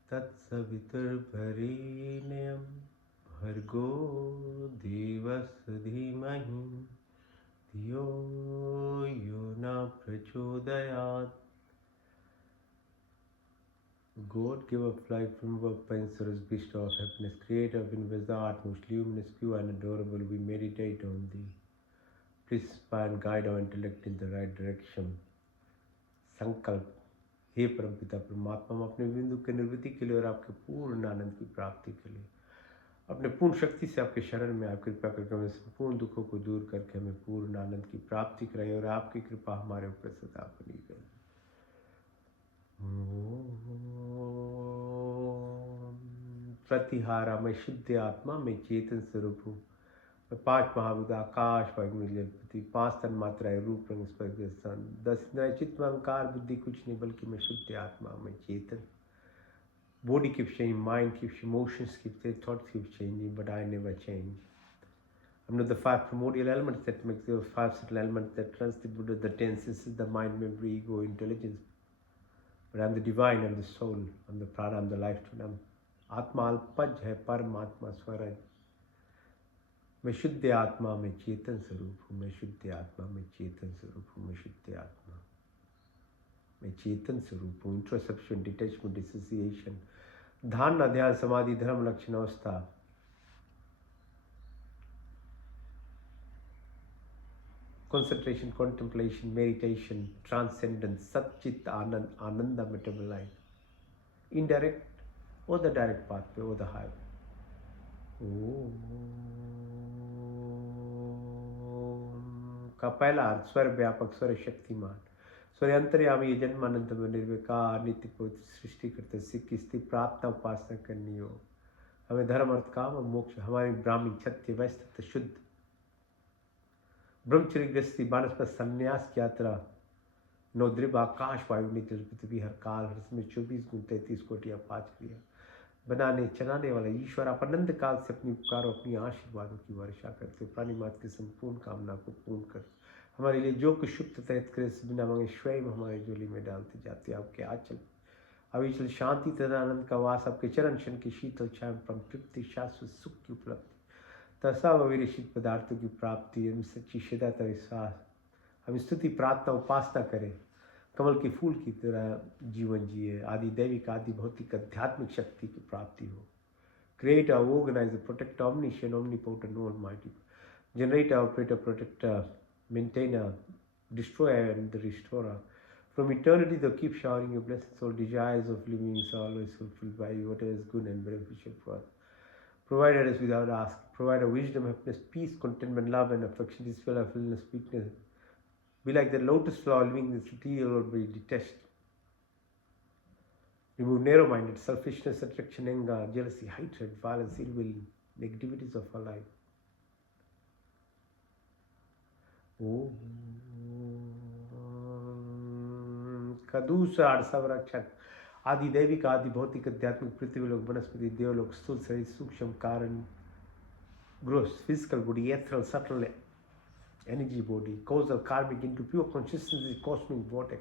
Tatsaviturbharenyam Bhargo Devasya Dhimahi Dhiyo Yona Prachodayat. God, give up life, remove our pain, sorrows, bestow of happiness, creator of universe, the art most luminous, pure and adorable, we meditate on thee. Please inspire and guide our intellect in the right direction. संकल्प, हे परमपिता परमात्मा, हम अपने बिंदु के निर्वृत्ति के लिए और आपके पूर्ण आनंद की प्राप्ति के लिए अपने पूर्ण शक्ति से आपके शरण में आप कृपा करके हमें संपूर्ण दुखों को दूर करके हमें पूर्ण आनंद की प्राप्ति कराएं और आपकी कृपा हमारे ऊपर सदा बनी रहे। प्रतिहारा, मैं शुद्ध आत्मा, मैं चेतन स्वरूप हूँ। मैं 5 महाभूत आकाश, वायु, जल, पृथ्वी, 5 तन्मात्राएं, रूप, रंग, स्पर्श, स्थान, 10 इंद्रियाँ, चित्त, अहंकार, बुद्धि कुछ नहीं, बल्कि मैं शुद्ध आत्मा, मैं चेतन। Body keeps changing, mind keeps, emotions keep, their thoughts keep changing, but I never change. I'm not the 5 primordial elements that make the 5 subtle elements that runs the Buddha, the 10 senses, the mind, memory, ego, intelligence. But I'm the divine, I'm the soul, I'm the prana, I'm the life to them. आत्मा अल्पज है, परमात्मा स्वरज। मैं शुद्ध आत्मा, मैं चेतन स्वरूप हूँ। मैं शुद्ध आत्मा, मैं चेतन स्वरूप हूँ। मैं शुद्ध आत्मा, मैं चेतन स्वरूप हूँ। इंट्रोसेप्शन, डिटैचमेंट, डिसोसिएशन, ध्यान, ध्यान, समाधि, धर्म, लक्षण, अवस्था, concentration, contemplation, meditation, transcendence, sacchit ananda, ananda metabolite, indirect or the direct pathway or the highway. ओम का पहला अर्थ स्वर व्यापक, स्वर शक्तिमान, स्वर अंतर्यामी, जन्मानंद में निर्विकार, नित्य पवित्र, सृष्टि करते, सिख स्थिति, प्रार्थना, उपासना करनी हो। हमें धर्म, अर्थ, काम और मोक्ष, हमारी ब्राह्मण, क्षत्रिय, वैश्य तथा शुद्ध, ब्रह्मचर्य, गृहस्थी, वानप्रस्थ, संन्यास की यात्रा, नौद्रिव, आकाश, वायु, नित्य, पृथ्वी, हर काल, हर समय, 24 गुण, 33 कोटि, 5 क्रिया बनाने चलाने वाला ईश्वर, आप अनंत काल से अपनी उपकार और अपनी आशीर्वादों की वर्षा करते, प्राणी मात्र की संपूर्ण कामना को पूर्ण कर हमारे लिए जो कुछ शुभ तथा हितकर बिना मांगे स्वयं हमारे झोली में डालते जाते। आपके आंचल अविचल शांति तथा आनंद का वास, आपके चरण क्षण की शीतल छाया, परम तृप्ति, शाश्वत सुख की उपलब्धि तथा अविरक्षित पदार्थों की प्राप्ति, हम सच्ची श्रद्धा विश्वास, हम स्तुति, प्रार्थना, उपासना करें, कमल के फूल की तरह जीवन जिए, आदि दैविक, आदि भौतिक, आध्यात्मिक शक्ति की प्राप्ति हो। Creator, organiser, protector, omniscient, omnipotent, almighty, generator, operator, protector, maintainer, destroyer and the restorer. From eternity thou keep showering your blessings, all desires of living is always fulfilled by you, whatever is good and beneficial for us. Provided us without asking, provide a wisdom, happiness, peace, contentment, love and affection, dispel our illness, weakness. Be like the lotus flower living in the city, Lord, we detest. Remove narrow-minded, selfishness, attraction, anger, jealousy, hatred, violence, ill will, negativities of our life. Om का दूसरा अर्थ संरक्षक, आदि दैविक, आदि भौतिक, आध्यात्मिक, पृथ्वी लोक, वनस्पति, देवलोक, स्थूल शरीर, सूक्ष्म कारण, gross, physical body, ethereal, subtle energy body, causal, karmic, into pure consciousness, cosmic vortex.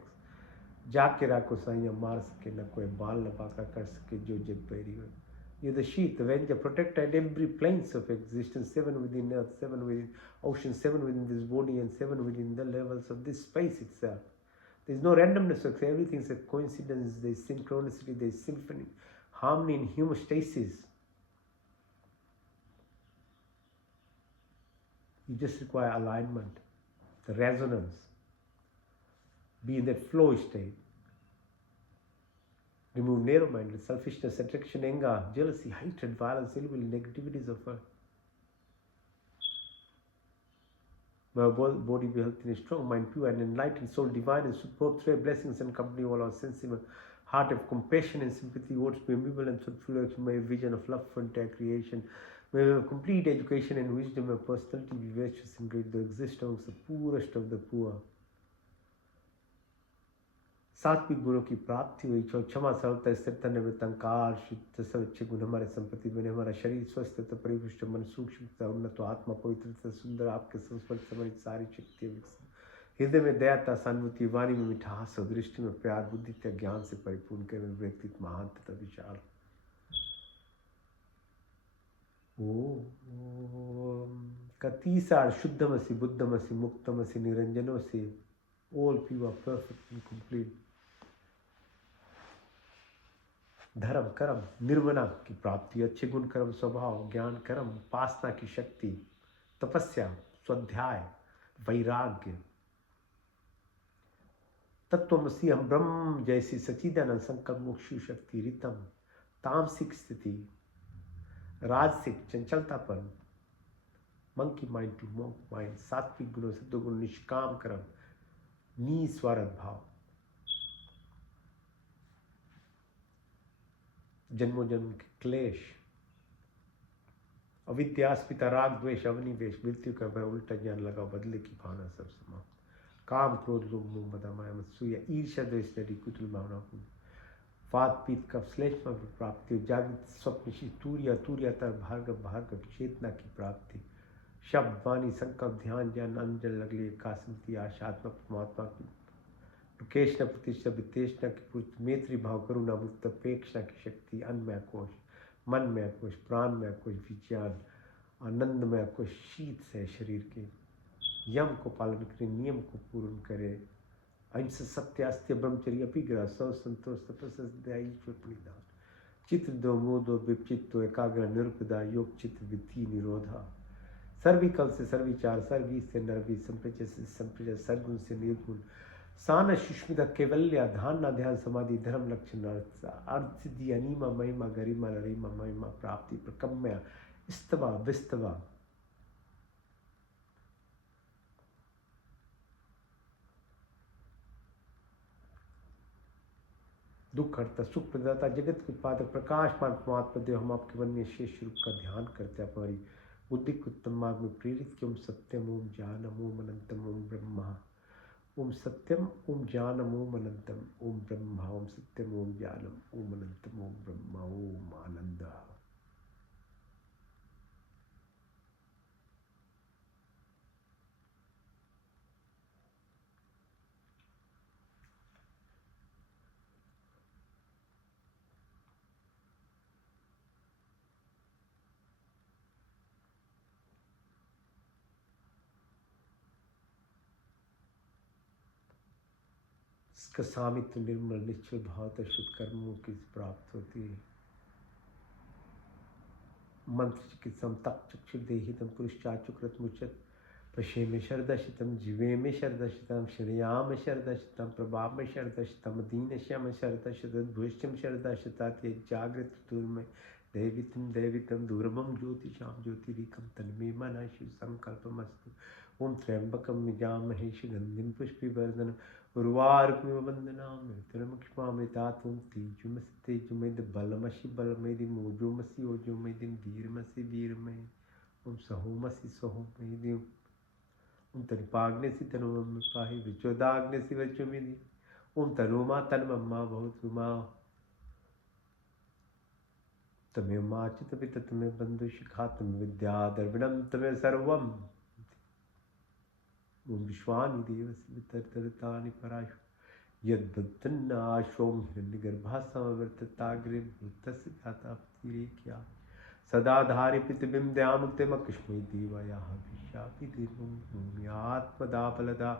जाके राखो साइया, मार सके न कोई, बाल न पाका कर सके जो जग पैरी हो। You're the sheath, the avenger, protector at every planes of existence, 7 within earth, 7 within ocean, 7 within this body, and 7 within the levels of this space itself. There's no randomness, everything's a coincidence, there's synchronicity, there's symphony, harmony and homeostasis. You just require alignment, the resonance, be in that flow state. Remove narrow-minded, selfishness, attraction, anger, jealousy, hatred, violence, ill will, negativities of her. May our body be healthy and strong, mind pure and enlightened, soul divine and superb, through blessings and company all our sensitive heart of compassion and sympathy, words be amiable and thoughtful, may a vision of love for entire creation. May we have complete education and wisdom, and personality be virtuous and great, to exist amongst the poorest of the poor. सात्विक गुणों की प्राप्ति हुई, क्षमा सरलता स्थिरता निवृत्त अहंकार शुद्ध सब अच्छे गुण हमारे संपत्ति बने, हमारा शरीर स्वस्थ परिपुष्ट, मन सूक्ष्म उन्नत, आत्मा पवित्रता सुंदर, आपके संस्पर्श से हमारी सारी शक्तियाँ विकसित, हृदय में दयाता सहानुभूति, वाणी में मिठास और दृष्टि में प्यार, बुद्धि तथा ज्ञान से परिपूर्ण कर व्यक्तित्व महान तथा विशाल। ओम का तीसरा शुद्धमसि बुद्धमसि मुक्तमसि निरंजनोसि, all pure, perfect and complete। धर्म कर्म निर्वना की प्राप्ति, अच्छे गुण कर्म स्वभाव, ज्ञान कर्म उपासना की शक्ति, तपस्या स्वाध्याय वैराग्य, तत्वमसि हम ब्रह्म जैसी सच्चिदानंद संकल्प मोक्ष शक्ति, रितम तामसिक स्थिति, राजसिक चंचलतापन, monkey mind to monk mind, सात्विक गुणों सत्वगुण, निष्काम कर्म, निस्वार्थ भाव, जन्मों जन्म के क्लेश, अविद्यास्पिता राग द्वेष अवनिवेश, मृत्यु का भय उल्टा ज्ञान लगाओ, बदले की भावना सब समाप्त, काम क्रोध लोभ मोह मद माया मत्सर्य ईर्ष्या द्वेष नरी कुटिल भावना को, वात पीत कफ श्लेष्मा की प्राप्ति, जागृत स्वप्न तूर्य तूर्यतर भार्गव भार्गव चेतना की प्राप्ति, शब्द वाणी संकल्प ध्यान ज्ञान अंजल लगले कासमती आशात्मक परमात्मा की, केशना प्रतिष्ठा वितेषणा की पूर्ति, मैत्री भाव करुणा मुक्त अपेक्षा की शक्ति, अन्नमय कोश, मनमय कोश, प्राणमय कोश, विज्ञान आनंदमय कोश, शीत से शरीर के, यम को पालन करे, नियम को पूर्ण करे, अहिंसा सत्य अस्त्य ब्रह्मचर्य अपिग्रह सौ संतोष तपस्या ईश्वर प्रणिधान, चित्र दो मोह दो विपचित्तो एकाग्र निरुपदा योग चित्र विधि निरोधा, सर्विकल से सर्विचार, सर्वी से नरवी, संप्रचय से संप्रचय, सर्गुण से निर्गुण, सान सुष्मिता कैवल्य, ध्यान न ध्यान समाधि धर्म लक्षण अर्थ सिद्धि, अनिमा महिमा गरिमा लरिमा महिमा प्राप्ति, प्रकम्य स्तवा विस्तवा, दुख हरता सुख प्रदाता, जगत के उत्पादक प्रकाशमान परमात्मा देव, हम आपके वन्य शेष रूप का ध्यान करते हैं, हमारी बुद्धि को उत्तम मार्ग में प्रेरित कि ओम सत्यम ओम ज्ञानम ओम अनंतम ओम ब्रह्मा, ओम सत्यम ओम ज्ञानम ओम अनंतम ओम ब्रह्मा, ओम सत्यम ओम ज्ञानम ओम अनंतम ओम ब्रह्मा ओम आनंद। इसका सामित्व निर्मल निश्चल भाव शुद्ध कर्मों की प्राप्त होती है। मंत्र चिकित्सम तप चक्षुर्देहितम पुरुषाचुकृत मुचत, पशे में शरदशितम जीवे में शरदशितम, शरयाम शरदशितम, प्रभाव में शरदशितम, दीन श्याम शरदशतभुष्यम शरदशता, जागृत दूरमय दैवितम दैवितम, दूरमम ज्योतिषाम ज्योतिरिकम, तन्मे मन शिव संकल्पमस्तु। ओम त्र्यंबकम यजामहे सुगंधिम पुष्टिवर्धनम, उर्वारुकमिव वंदनामि मृत्युर्मुक्षमामृतात्मं, तेजोमसि तेजोमयि बलमसि बलमयि, ओजोमसि ओजोमयि, वीरमसि वीरमयि, ओम सहोमसि सहोमयि, ओम तनिपाग्नेसि तनुमं पाहि, विचोदाग्नेसि वचोमिति, ओम तनुमा तन्मम्मा भवतु मा, तमेव माचित पित तमेव बंधु शिखा तमेव विद्या द्रविणं तमेव सर्वम्, ओम विश्वानि देवस्य वितरतरतानि पराशु, यद्बुद्धन्नाशोम हिरण्यगर्भासमवर्तताग्रे भूतस्य जाता तीरे क्या सदा धारि प्रतिबिंब दयामुक्तिमकृष्मै देवायाः विशापि आत्मदा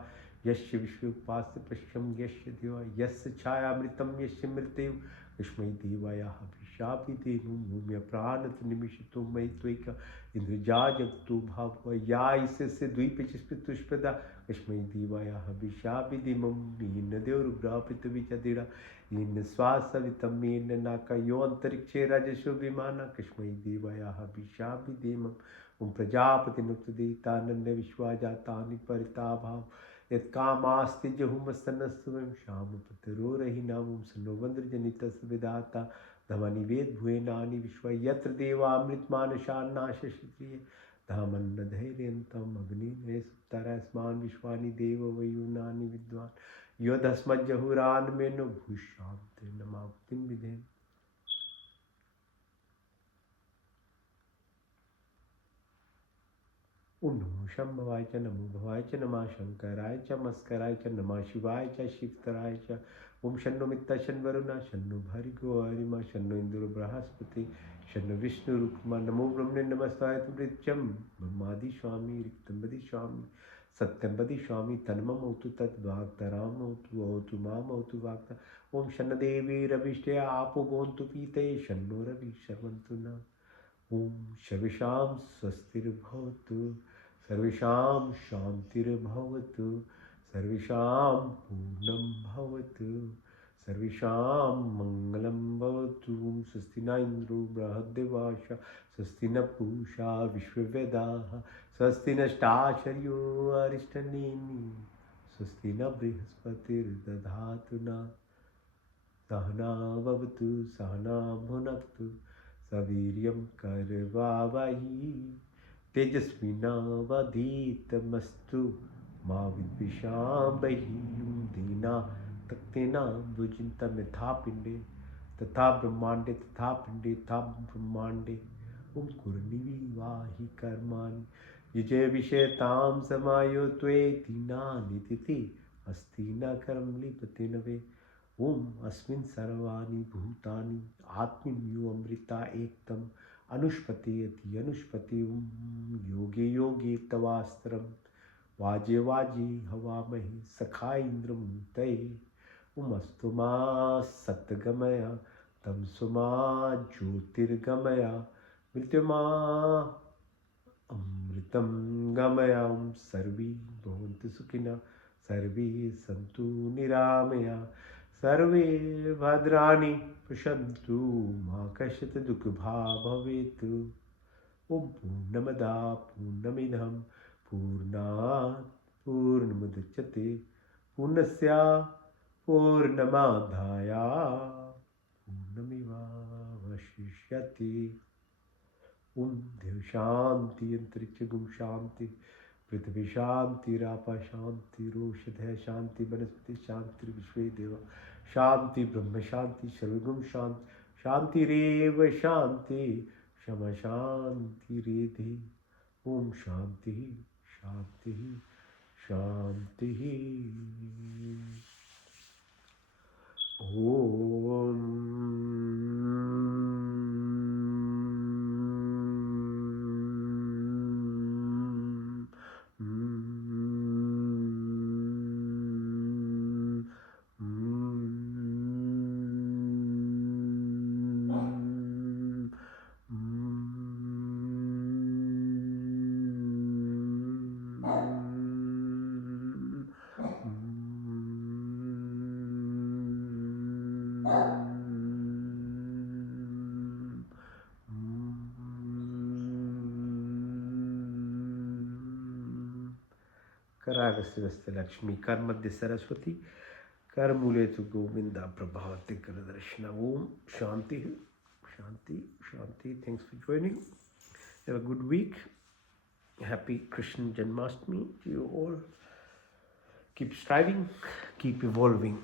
यस्य विश्वोपास्य पश्यं यस्य देवा यस्य छायामृतं यस्य मृत्यु कृष्मै देवायाः विशापि भूम्या प्राणत निमिषितो मयि त्वैका इंद्रजा जगतो भाव या इससे द्वीपचिस्पृतुष्पदा कृष्मै देवायाः विशापि येन देवरुग्रह पृथ्वी च दीरा येन श्वासवितं येन नाकयो अन्तरिक्षे राजसो विमाना कृष्मै देवायाः विशापि ओम प्रजापतिनुत्तदेतानन्द विश्वाजातानि परिताभाव यत्कामास्ति जहुमस्तनस्वयं श्यामपतरोरहि नामं सन्नो वन्द्रजनितस्य विधाता धमानि वेद भुवनानि विश्व यत्र देवामृतमानशान्नाशशित्रिय धामन्नधैर्यन्तम् अग्निने सुप्तरस्मान् विश्वानि देववयूनानि विद्वान् योधस्मज्जहुरान्मेनो भूष्यान्ते नमावृत्तिं विधेन् ओम नमो शंभवाय च नमो भवाय च नमः शंकराय च मस्कराय च नमः शिवाय च शिवतराय च ओम शन्नो मित्ता शन्वरुणा शन्नो भर्गो हरिमा शन्नो इंद्रो बृहस्पति शन्नो विष्णु रुक्मा नमो ब्रह्मणे नमस्ताय तुभ्यं ब्रह्मादि स्वामी रिक्तं वदिष्यामि सत्यं वदिष्यामि तन्ममोतु तद्वाक्तरामोतु मामोतु वाक्ता ओम शन्नदेवी रविष्टे आपो गोन्तु पीते शन्नो रवि शर्वन्तु न ओम सर्वेषां स्वस्तिर्भवतु सर्वेषां शान्तिर्भवतु सर्वेषां पूर्णं भवतु सर्वेषां मङ्गलं भवतु स्वस्ति न इन्द्रो बृहद्देवाः स्वस्ति न पूषा विश्ववेदाः स्वस्ति नष्टाचार्यो अरिष्टनेमि स्वस्ति न बृहस्पतिर्दधातु न सहना भवतु सहना भुनक्तु सवीर्यं कर्वावहि तेजस्विनावधीतमस्तु मा विद्विषावहि दीना तक्तेना भुजिन्तं यथा पिण्डे तथा ब्रह्माण्डे तथा पिण्डे तथा ब्रह्माण्डे ओम कुर्निविवाहि कर्माणि युजे विषयतां समायो त्वेति नानितिथि अस्ति न कर्म लिपते नवे ओम अस्मिन् सर्वाणि भूतानि आत्मन्यो अमृता एकतम अनुष्पते अति अनुष्पते ओम योगे योगे तवास्त्रम वाजे वाजे हवामहे सखा इंद्रम तये ओम अस्तु मा सत्गमय तमसुमा ज्योतिर्गमय मृत्युमा अमृतं गमय ओम सर्वे भवन्तु सुखिनः सर्वे सन्तु निरामया सर्वे भद्राणि पश्यन्तु मा कश्चित् दुःखभाग् भवेत् ओम पूर्णमदा पूर्णमिदं पूर्णात् पूर्णमुदच्यते पूर्णस्य पूर्णमादाय पूर्णमेवावशिष्यते ओम देव शांति अंतरिक्ष गुम शांति पृथ्वी शांति रापा शांति रोषधय शांति वनस्पति शांति विश्व देव शांति ब्रह्म शांति सर्वगुण शांति शांतिरेव शांति क्षमा शांति रेधि ओम शांति शांति शांति ओम करागस्य वस्ते लक्ष्मी कर मध्य सरस्वती कर मूले तु गोविंदा प्रभावते कर दर्शन ओम शांति शांति शांति thanks for joining have a good week happy Krishna Janmashtami to you all keep striving keep evolving